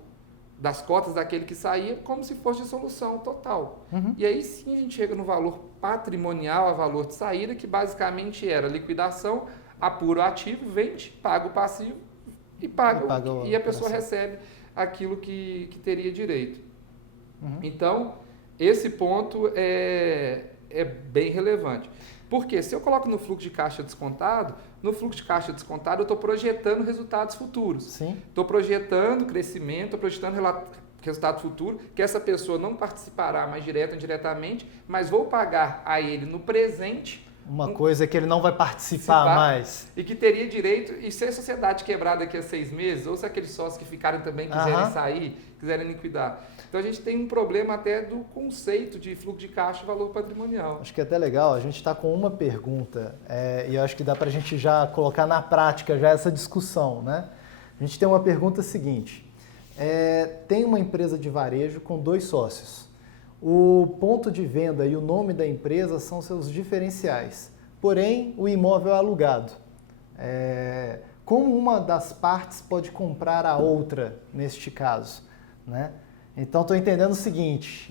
das cotas daquele que saía como se fosse dissolução total. E aí sim a gente chega no valor patrimonial, a valor de saída, que basicamente era liquidação, apura o ativo, vende, paga o passivo e a pessoa recebe aquilo que teria direito. Então, esse ponto é bem relevante. Porque se eu coloco no fluxo de caixa descontado, no fluxo de caixa descontado eu estou projetando resultados futuros. Estou projetando crescimento, estou projetando resultado futuro, que essa pessoa não participará mais direto ou indiretamente, mas vou pagar a ele no presente. Uma coisa que ele não vai participar mais. E que teria direito, e se a sociedade quebrar daqui a 6 meses, ou se aqueles sócios que ficarem também quiserem sair, quiserem liquidar. Então a gente tem um problema até do conceito de fluxo de caixa e valor patrimonial. Acho que é até legal, a gente está com uma pergunta, e eu acho que dá para a gente já colocar na prática já essa discussão, né? A gente tem uma pergunta seguinte, tem uma empresa de varejo com 2 sócios. O ponto de venda e o nome da empresa são seus diferenciais, porém o imóvel é alugado. Como uma das partes pode comprar a outra neste caso, né? Então, estou entendendo o seguinte,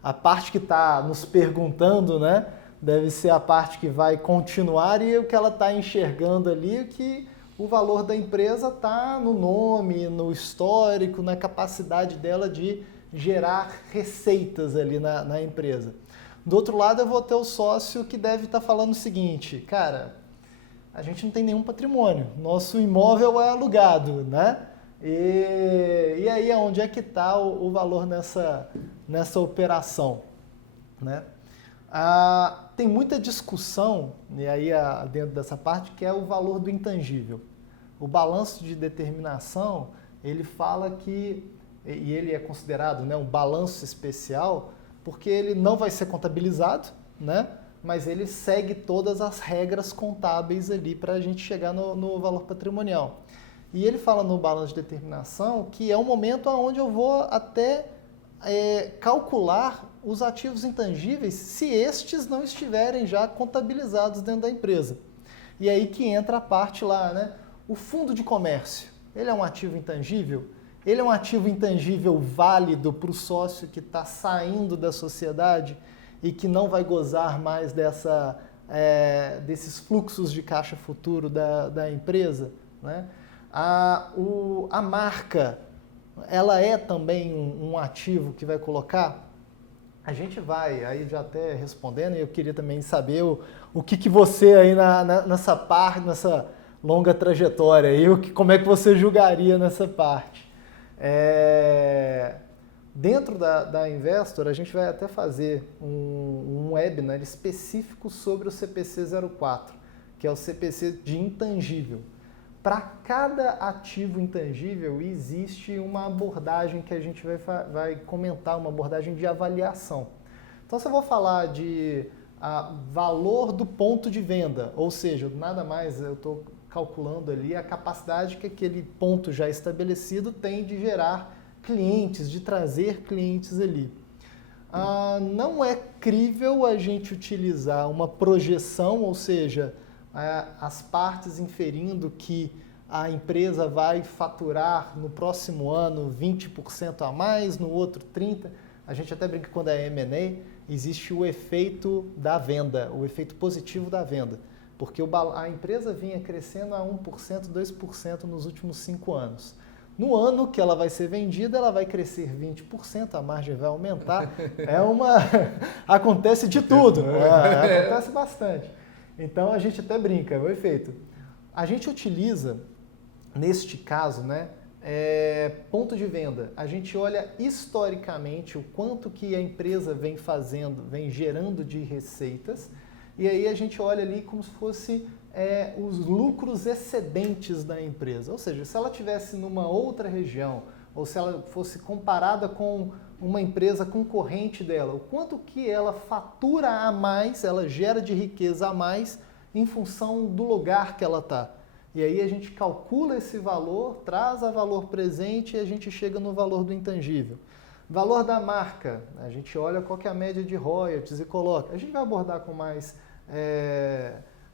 a parte que está nos perguntando, né, deve ser a parte que vai continuar e o que ela está enxergando ali é que o valor da empresa está no nome, no histórico, na capacidade dela de gerar receitas ali na empresa. Do outro lado, eu vou ter o sócio que deve estar falando o seguinte, cara, a gente não tem nenhum patrimônio, nosso imóvel é alugado, né? E aí, onde é que está o valor nessa operação? Né? Tem muita discussão, e aí dentro dessa parte, que é o valor do intangível. O balanço de determinação, ele fala que, e ele é considerado, né, um balanço especial, porque ele não vai ser contabilizado, né, mas ele segue todas as regras contábeis ali para a gente chegar no valor patrimonial. E ele fala no balanço de determinação que é um momento onde eu vou até calcular os ativos intangíveis se estes não estiverem já contabilizados dentro da empresa. E aí que entra a parte lá, né? O fundo de comércio, ele é um ativo intangível? Ele é um ativo intangível válido para o sócio que está saindo da sociedade e que não vai gozar mais desses fluxos de caixa futuro da empresa, né? A marca, ela é também um ativo que vai colocar? A gente vai, aí já até respondendo, e eu queria também saber o que você aí nessa parte, nessa longa trajetória, aí, como é que você julgaria nessa parte? Dentro da Investor, a gente vai até fazer um webinar específico sobre o CPC 04, que é o CPC de intangível. Para cada ativo intangível, existe uma abordagem que a gente vai comentar, uma abordagem de avaliação. Então, se eu vou falar de valor do ponto de venda, ou seja, nada mais, eu estou calculando ali a capacidade que aquele ponto já estabelecido tem de gerar clientes, de trazer clientes ali. Não é crível a gente utilizar uma projeção, ou seja, as partes inferindo que a empresa vai faturar no próximo ano 20% a mais, no outro 30%. A gente até brinca que quando é M&A, existe o efeito da venda, o efeito positivo da venda. Porque a empresa vinha crescendo a 1%, 2% nos últimos 5 anos. No ano que ela vai ser vendida, ela vai crescer 20%, a margem vai aumentar. Acontece de tudo, acontece bastante. Então a gente até brinca, é o efeito. A gente utiliza, neste caso, ponto de venda. A gente olha historicamente o quanto que a empresa vem fazendo, vem gerando de receitas, e aí a gente olha ali como se fosse os lucros excedentes da empresa. Ou seja, se ela estivesse numa outra região, ou se ela fosse comparada com uma empresa concorrente dela, o quanto que ela fatura a mais, ela gera de riqueza a mais em função do lugar que ela está. E aí a gente calcula esse valor, traz a valor presente e a gente chega no valor do intangível. Valor da marca, a gente olha qual que é a média de royalties e coloca. A gente vai abordar com mais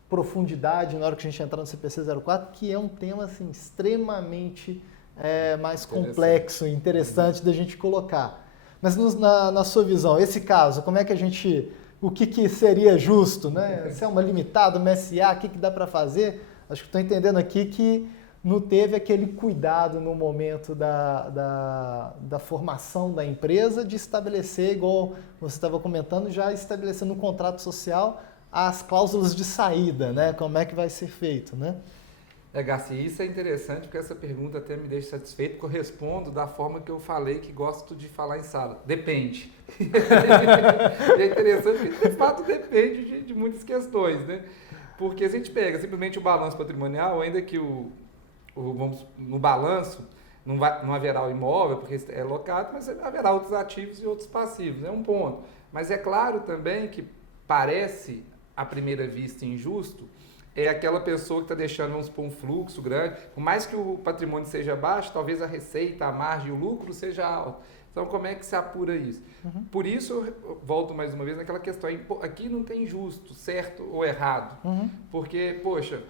profundidade na hora que a gente entrar no CPC 04, que é um tema assim, extremamente mais complexo e interessante da gente colocar. Mas na sua visão, esse caso, como é que a gente... O que seria justo, né? Se é uma limitada, uma SA, o que dá para fazer? Acho que estou entendendo aqui que não teve aquele cuidado no momento da formação da empresa de estabelecer, igual você estava comentando, já estabelecendo no contrato social as cláusulas de saída, né? Como é que vai ser feito, né? Garcia, isso é interessante porque essa pergunta até me deixa satisfeito, porque eu respondo da forma que eu falei que gosto de falar em sala. Depende. E é interessante porque, de fato, depende de muitas questões, né? Porque se a gente pega simplesmente o balanço patrimonial, ainda que no balanço não haverá o imóvel, porque é locado, mas haverá outros ativos e outros passivos, é um ponto. Mas é claro também que parece, à primeira vista, injusto, é aquela pessoa que está deixando, vamos supor, um fluxo grande, por mais que o patrimônio seja baixo, talvez a receita, a margem, o lucro seja alto. Então, como é que se apura isso? Uhum. Por isso, eu volto mais uma vez naquela questão, aqui não tem justo, certo ou errado. Uhum. Porque, poxa,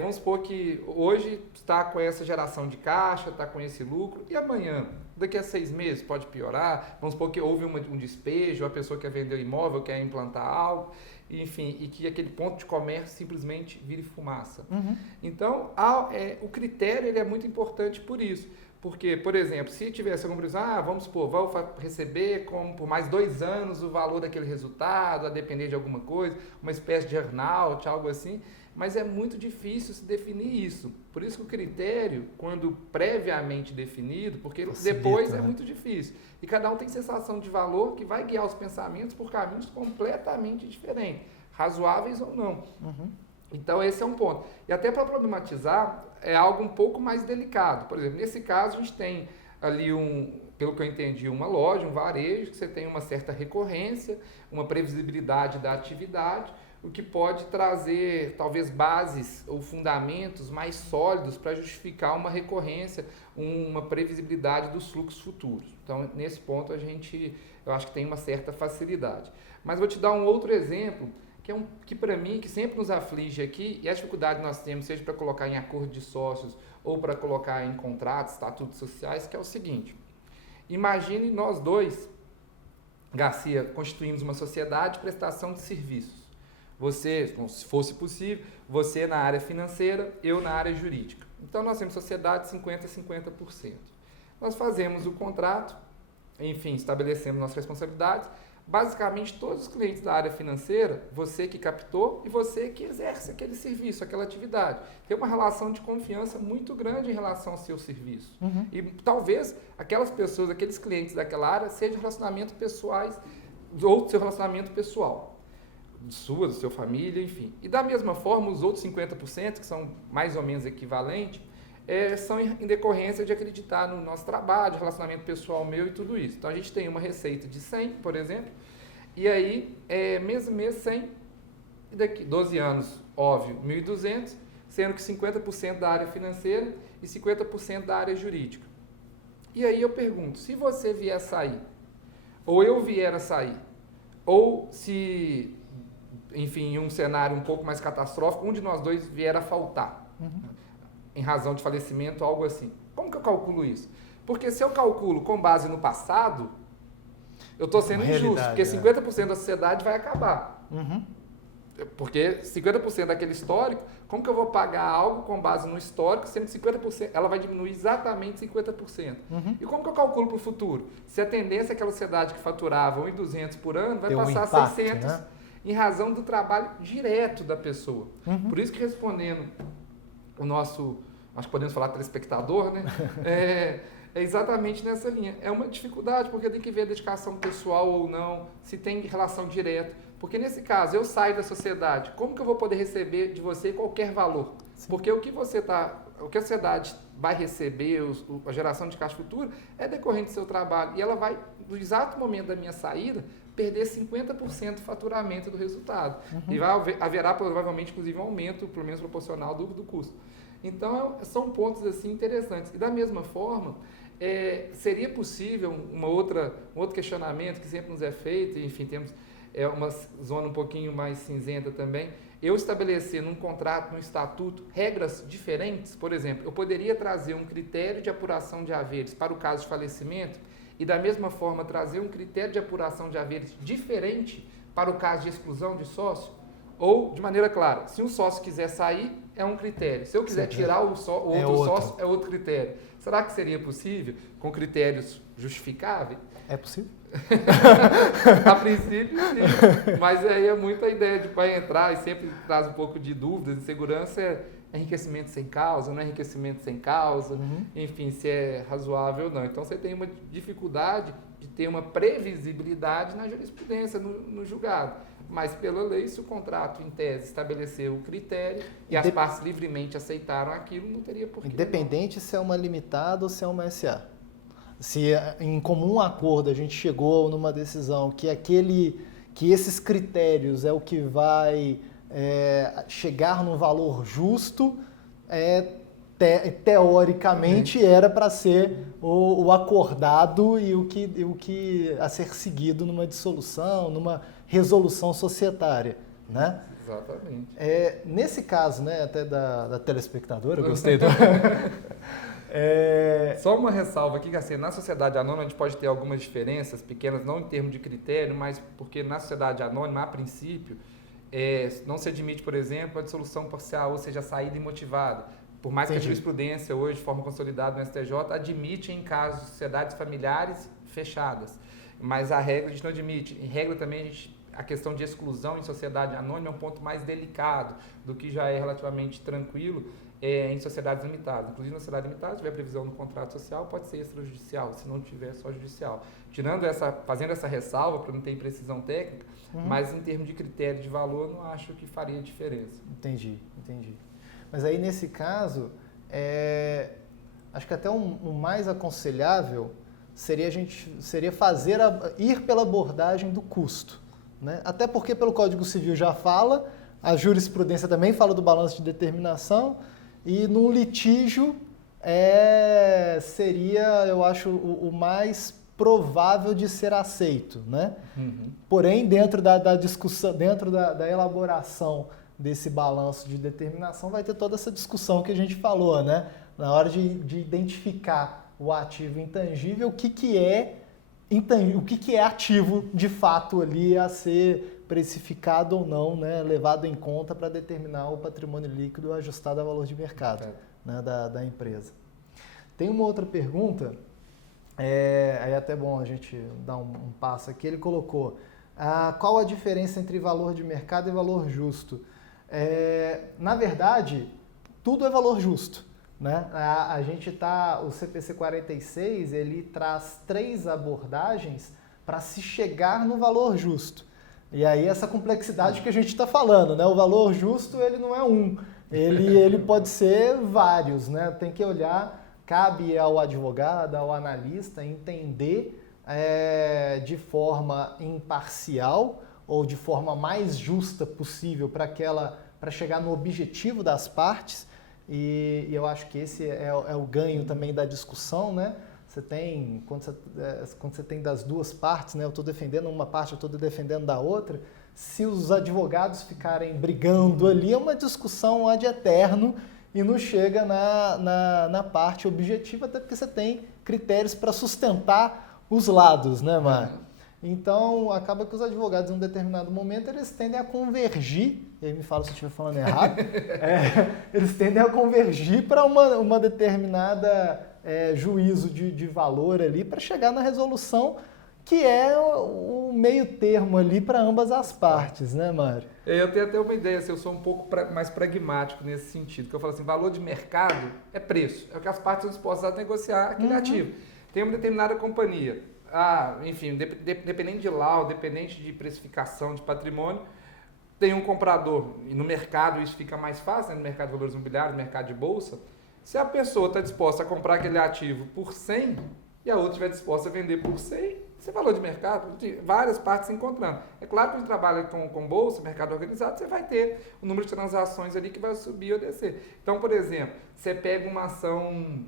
vamos supor que hoje está com essa geração de caixa, está com esse lucro, e amanhã, daqui a 6 meses, pode piorar. Vamos supor que houve um despejo, a pessoa quer vender o imóvel, quer implantar algo, enfim, e que aquele ponto de comércio simplesmente vire fumaça. Uhum. Então, o critério ele é muito importante por isso. Porque, por exemplo, se tivesse alguma empresa, vamos supor, vai receber por mais 2 anos o valor daquele resultado, a depender de alguma coisa, uma espécie de earnout, algo assim, mas é muito difícil se definir isso. Por isso que o critério, quando previamente definido, porque depois é muito difícil. E cada um tem sensação de valor que vai guiar os pensamentos por caminhos completamente diferentes, razoáveis ou não. Uhum. Então, esse é um ponto. E até para problematizar, é algo um pouco mais delicado. Por exemplo, nesse caso, a gente tem ali pelo que eu entendi, uma loja, um varejo, que você tem uma certa recorrência, uma previsibilidade da atividade, o que pode trazer, talvez, bases ou fundamentos mais sólidos para justificar uma recorrência, uma previsibilidade dos fluxos futuros. Então, nesse ponto, eu acho que tem uma certa facilidade. Mas vou te dar um outro exemplo, que para mim, que sempre nos aflige aqui, e a dificuldade que nós temos, seja para colocar em acordo de sócios ou para colocar em contratos, estatutos sociais, que é o seguinte: imagine nós dois, Garcia, constituímos uma sociedade de prestação de serviços. Você, se fosse possível, você na área financeira, eu na área jurídica. Então, nós temos sociedade 50-50%. Nós fazemos o contrato, enfim, estabelecemos nossas responsabilidades. basicamente todos os clientes da área financeira, você que captou e você que exerce aquele serviço, aquela atividade. Tem uma relação de confiança muito grande em relação ao seu serviço. E talvez aquelas pessoas, aqueles clientes daquela área, sejam relacionamentos pessoais ou seu relacionamento pessoal. Sua, do seu família, enfim. E da mesma forma, os outros 50%, que são mais ou menos equivalentes, são em decorrência de acreditar no nosso trabalho, relacionamento pessoal meu e tudo isso. Então, a gente tem uma receita de 100, por exemplo, e aí, mês a mês, 100, e daqui 12 anos, óbvio, 1.200, sendo que 50% da área financeira e 50% da área jurídica. E aí eu pergunto, se você vier a sair, ou eu vier a sair, ou se, enfim, em um cenário um pouco mais catastrófico, um de nós dois vier a faltar, em razão de falecimento, algo assim. Como que eu calculo isso? Porque se eu calculo com base no passado, eu estou sendo injusto, porque 50% da sociedade vai acabar. Porque 50% daquele histórico, como que eu vou pagar algo com base no histórico, sendo que 50%, ela vai diminuir exatamente 50%. E como que eu calculo para o futuro? Se a tendência é que a sociedade que faturava 1.200 por ano vai passar a 600, né? Em razão do trabalho direto da pessoa. Por isso que respondendo o nosso, acho que podemos falar telespectador, né? É exatamente nessa linha. É uma dificuldade, porque tem que ver a dedicação pessoal ou não, se tem relação direta. Porque nesse caso, eu saio da sociedade, como que eu vou poder receber de você qualquer valor? Sim. Porque o que a sociedade vai receber, a geração de caixa futura, é decorrente do seu trabalho. E ela vai, no exato momento da minha saída, perder 50% do faturamento do resultado. E haverá provavelmente, inclusive, um aumento, pelo menos proporcional, do custo. Então, são pontos assim interessantes. E da mesma forma, seria possível um outro questionamento que sempre nos é feito, e, enfim, temos uma zona um pouquinho mais cinzenta também, eu estabelecer num contrato, num estatuto, regras diferentes. Por exemplo, eu poderia trazer um critério de apuração de haveres para o caso de falecimento e, da mesma forma, trazer um critério de apuração de haveres diferente para o caso de exclusão de sócio? Ou, de maneira clara, se um sócio quiser sair, é um critério. Se eu quiser tirar o outro sócio, é outro critério. Será que seria possível com critérios justificáveis? É possível? A princípio, sim. Mas aí é muita ideia de vai entrar e sempre traz um pouco de dúvidas, insegurança, é enriquecimento sem causa, não é enriquecimento sem causa, enfim, se é razoável ou não. Então, você tem uma dificuldade de ter uma previsibilidade na jurisprudência, no julgado. Mas, pela lei, se o contrato, em tese, estabeleceu o critério e as partes livremente aceitaram aquilo, não teria porquê. Independente se é uma limitada ou se é uma SA. Se em comum acordo a gente chegou numa decisão que esses critérios é o que vai chegar no valor justo, teoricamente era para ser o acordado e o que a ser seguido numa dissolução, numa resolução societária, né? Exatamente. Nesse caso, né, até da telespectadora, eu gostei do... Só uma ressalva aqui, que assim, na sociedade anônima a gente pode ter algumas diferenças pequenas, não em termos de critério, mas porque na sociedade anônima, a princípio, não se admite, por exemplo, a dissolução parcial, ou seja, a saída imotivada. Por mais que a jurisprudência hoje, de forma consolidada no STJ, admite em casos de sociedades familiares fechadas. Mas a regra a gente não admite. Em regra também a questão de exclusão em sociedade anônima é um ponto mais delicado do que já é relativamente tranquilo em sociedades limitadas. Inclusive, na sociedade limitada, se tiver previsão no contrato social, pode ser extrajudicial, se não tiver, só judicial. Fazendo essa ressalva, para não ter imprecisão técnica, mas em termos de critério de valor, não acho que faria diferença. Entendi. Mas aí, nesse caso, acho que até o mais aconselhável seria ir pela abordagem do custo, né? Até porque pelo Código Civil já fala, a jurisprudência também fala do balanço de determinação, e num litígio seria, eu acho, o mais provável de ser aceito, né? Porém, dentro da discussão, dentro da elaboração desse balanço de determinação, vai ter toda essa discussão que a gente falou, né? Na hora de identificar o ativo intangível, o que é ativo de fato ali a ser precificado ou não, né? Levado em conta para determinar o patrimônio líquido ajustado ao valor de mercado, né? da empresa. Tem uma outra pergunta, aí é até bom a gente dar um passo aqui. Ele colocou, Qual a diferença entre valor de mercado e valor justo? Na verdade, tudo é valor justo, né? O CPC 46, ele traz 3 abordagens para se chegar no valor justo. E aí essa complexidade que a gente está falando, né? O valor justo, ele não é um, ele pode ser vários, né? Tem que olhar, cabe ao advogado, ao analista entender de forma imparcial ou de forma mais justa possível para chegar no objetivo das partes, e eu acho que esse é o ganho também da discussão, né? Quando você tem das duas partes, né? Eu estou defendendo uma parte, eu estou defendendo da outra, se os advogados ficarem brigando ali, é uma discussão ad eterno e não chega na parte objetiva, até porque você tem critérios para sustentar os lados, né, Mário? Então, acaba que os advogados, em um determinado momento, eles tendem a convergir, ele me fala se eu estiver falando errado, eles tendem a convergir para uma determinada juízo de valor ali, para chegar na resolução que é o meio termo ali para ambas as partes, né, Mário? Eu tenho até uma ideia, eu sou um pouco mais pragmático nesse sentido, que eu falo assim, valor de mercado é preço, é o que as partes são dispostas a negociar aquele ativo. Tem uma determinada companhia, enfim, dependente de laudo, dependente de precificação de patrimônio, tem um comprador, e no mercado isso fica mais fácil, né? No mercado de valores imobiliários, no mercado de bolsa, se a pessoa está disposta a comprar aquele ativo por 100 e a outra estiver disposta a vender por 100, isso é valor de mercado, várias partes se encontrando. É claro que a gente trabalha com bolsa, mercado organizado, você vai ter o número de transações ali que vai subir ou descer. Então, por exemplo, você pega uma ação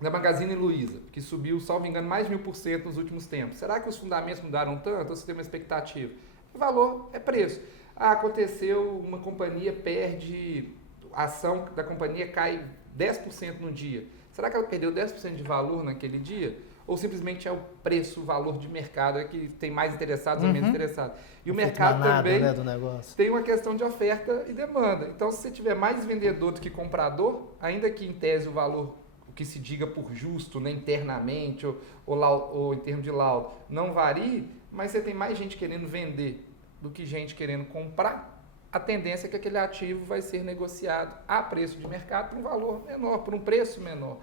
da Magazine Luiza, que subiu, salvo engano, mais de 1000% nos últimos tempos. Será que os fundamentos mudaram tanto ou você tem uma expectativa? O valor é preço. Aconteceu, uma companhia perde, a ação da companhia cai 10% no dia. Será que ela perdeu 10% de valor naquele dia? Ou simplesmente é o preço, o valor de mercado que tem mais interessados ou menos interessados? E o mercado também, né, do negócio. Tem uma questão de oferta e demanda. Então, se você tiver mais vendedor do que comprador, ainda que em tese o valor, o que se diga por justo, né, internamente ou em termos de laudo, não varie, mas você tem mais gente querendo vender do que gente querendo comprar, a tendência é que aquele ativo vai ser negociado a preço de mercado por um valor menor, por um preço menor.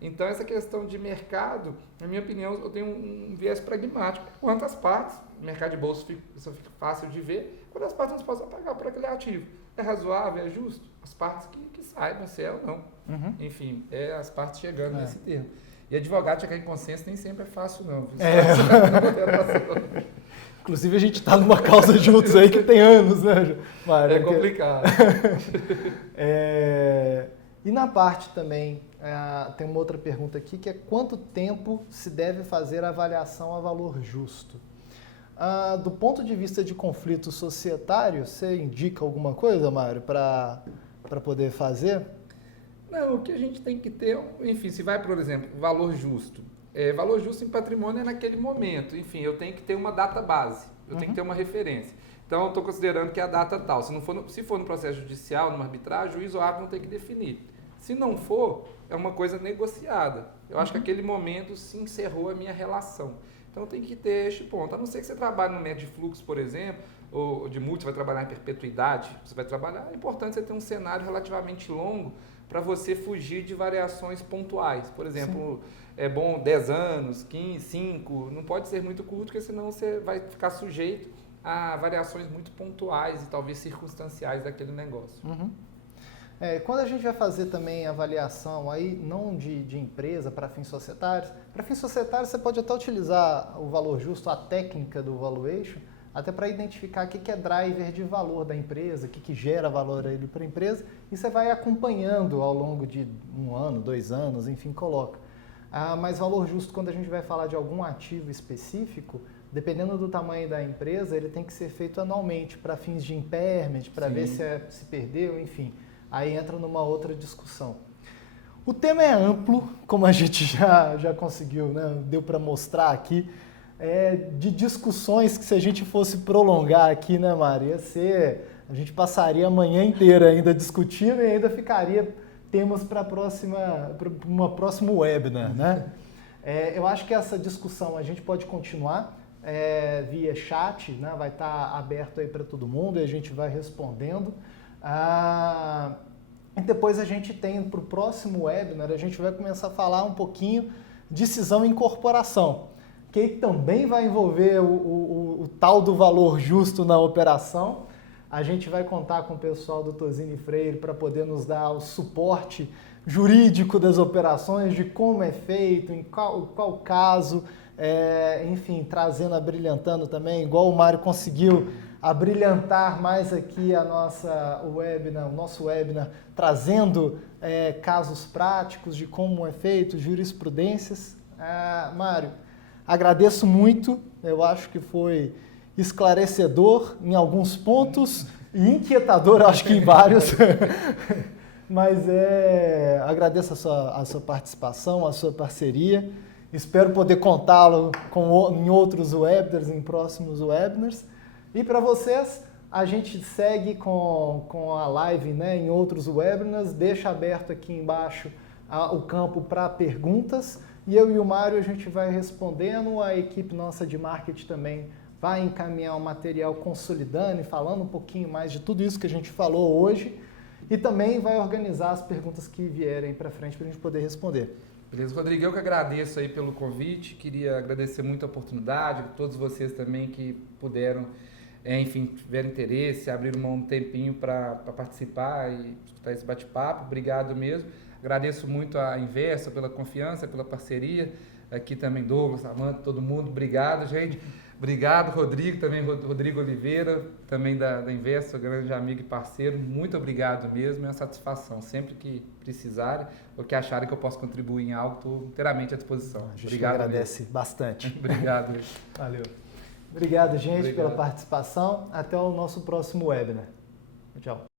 Então, essa questão de mercado, na minha opinião, eu tenho um viés pragmático. Quanto às partes, o mercado de bolsa isso fica fácil de ver, quando as partes não possam pagar por aquele ativo. É razoável, é justo? As partes que saibam se é ou não. Enfim, as partes chegando nesse termo. E advogado chegar em consenso nem sempre é fácil, não. Inclusive, a gente está numa causa juntos aí que tem anos, né, Mário? É complicado. E na parte também, tem uma outra pergunta aqui, que é quanto tempo se deve fazer a avaliação a valor justo? Do ponto de vista de conflito societário, você indica alguma coisa, Mário, para poder fazer? Não, o que a gente tem que ter, enfim, se vai, por exemplo, valor justo. Valor justo em patrimônio é naquele momento. Enfim, eu tenho que ter uma data base, eu tenho que ter uma referência. Então, eu estou considerando que é a data tal. Se for no processo judicial, numa arbitragem, o juiz ou árbitro vão ter que definir. Se não for, é uma coisa negociada. Eu acho que aquele momento se encerrou a minha relação. Então, tem que ter este ponto. A não ser que você trabalhe no método de fluxo, por exemplo, ou de multa, você vai trabalhar em perpetuidade, você vai trabalhar. É importante você ter um cenário relativamente longo para você fugir de variações pontuais. Por exemplo, é bom 10 anos, 15, 5, não pode ser muito curto, porque senão você vai ficar sujeito a variações muito pontuais e talvez circunstanciais daquele negócio. Quando a gente vai fazer também avaliação aí, não de empresa para fins societários você pode até utilizar o valor justo, a técnica do valuation, até para identificar o que é driver de valor da empresa, o que gera valor para a empresa, e você vai acompanhando ao longo de 1 ano, 2 anos, enfim, coloca. Mas valor justo, quando a gente vai falar de algum ativo específico, dependendo do tamanho da empresa, ele tem que ser feito anualmente para fins de impairment, para ver se perdeu, enfim. Aí entra numa outra discussão. O tema é amplo, como a gente já conseguiu, né? Deu para mostrar aqui, de discussões que se a gente fosse prolongar aqui, né, Mário, a gente passaria a manhã inteira ainda discutindo e ainda ficaria temas para uma próxima webinar, né? Eu acho que essa discussão a gente pode continuar. via chat, né? Vai estar aberto aí para todo mundo e a gente vai respondendo. E depois a gente tem para o próximo webinar, a gente vai começar a falar um pouquinho de cisão e incorporação, que também vai envolver o tal do valor justo na operação. A gente vai contar com o pessoal do Tosini Freire para poder nos dar o suporte jurídico das operações, de como é feito, em qual caso, enfim, trazendo, abrilhantando também, igual o Mário conseguiu abrilhantar mais aqui o nosso webinar, trazendo casos práticos de como é feito, jurisprudências. Mário, agradeço muito, eu acho que foi esclarecedor em alguns pontos e inquietador, acho que em vários. Mas agradeço a sua participação, a sua parceria. Espero poder contá-lo em outros webinars, em próximos webinars. E para vocês, a gente segue com a live, né, em outros webinars. Deixa aberto aqui embaixo o campo para perguntas. E eu e o Mário, a gente vai respondendo. A equipe nossa de marketing também vai encaminhar o material consolidando e falando um pouquinho mais de tudo isso que a gente falou hoje. E também vai organizar as perguntas que vierem para frente para a gente poder responder. Beleza, Rodrigo, eu que agradeço aí pelo convite, queria agradecer muito a oportunidade, todos vocês também que puderam, enfim, tiveram interesse, abriram um tempinho para participar e escutar esse bate-papo, obrigado mesmo. Agradeço muito a Investo pela confiança, pela parceria, aqui também Douglas, Samanta, todo mundo, obrigado, gente. Obrigado, Rodrigo, também Rodrigo Oliveira, também da Investo, grande amigo e parceiro. Muito obrigado mesmo, é uma satisfação. Sempre que precisarem ou que acharem que eu posso contribuir em algo, estou inteiramente à disposição. A gente agradece bastante. Obrigado. Valeu. Obrigado, gente, pela participação. Até o nosso próximo webinar. Tchau.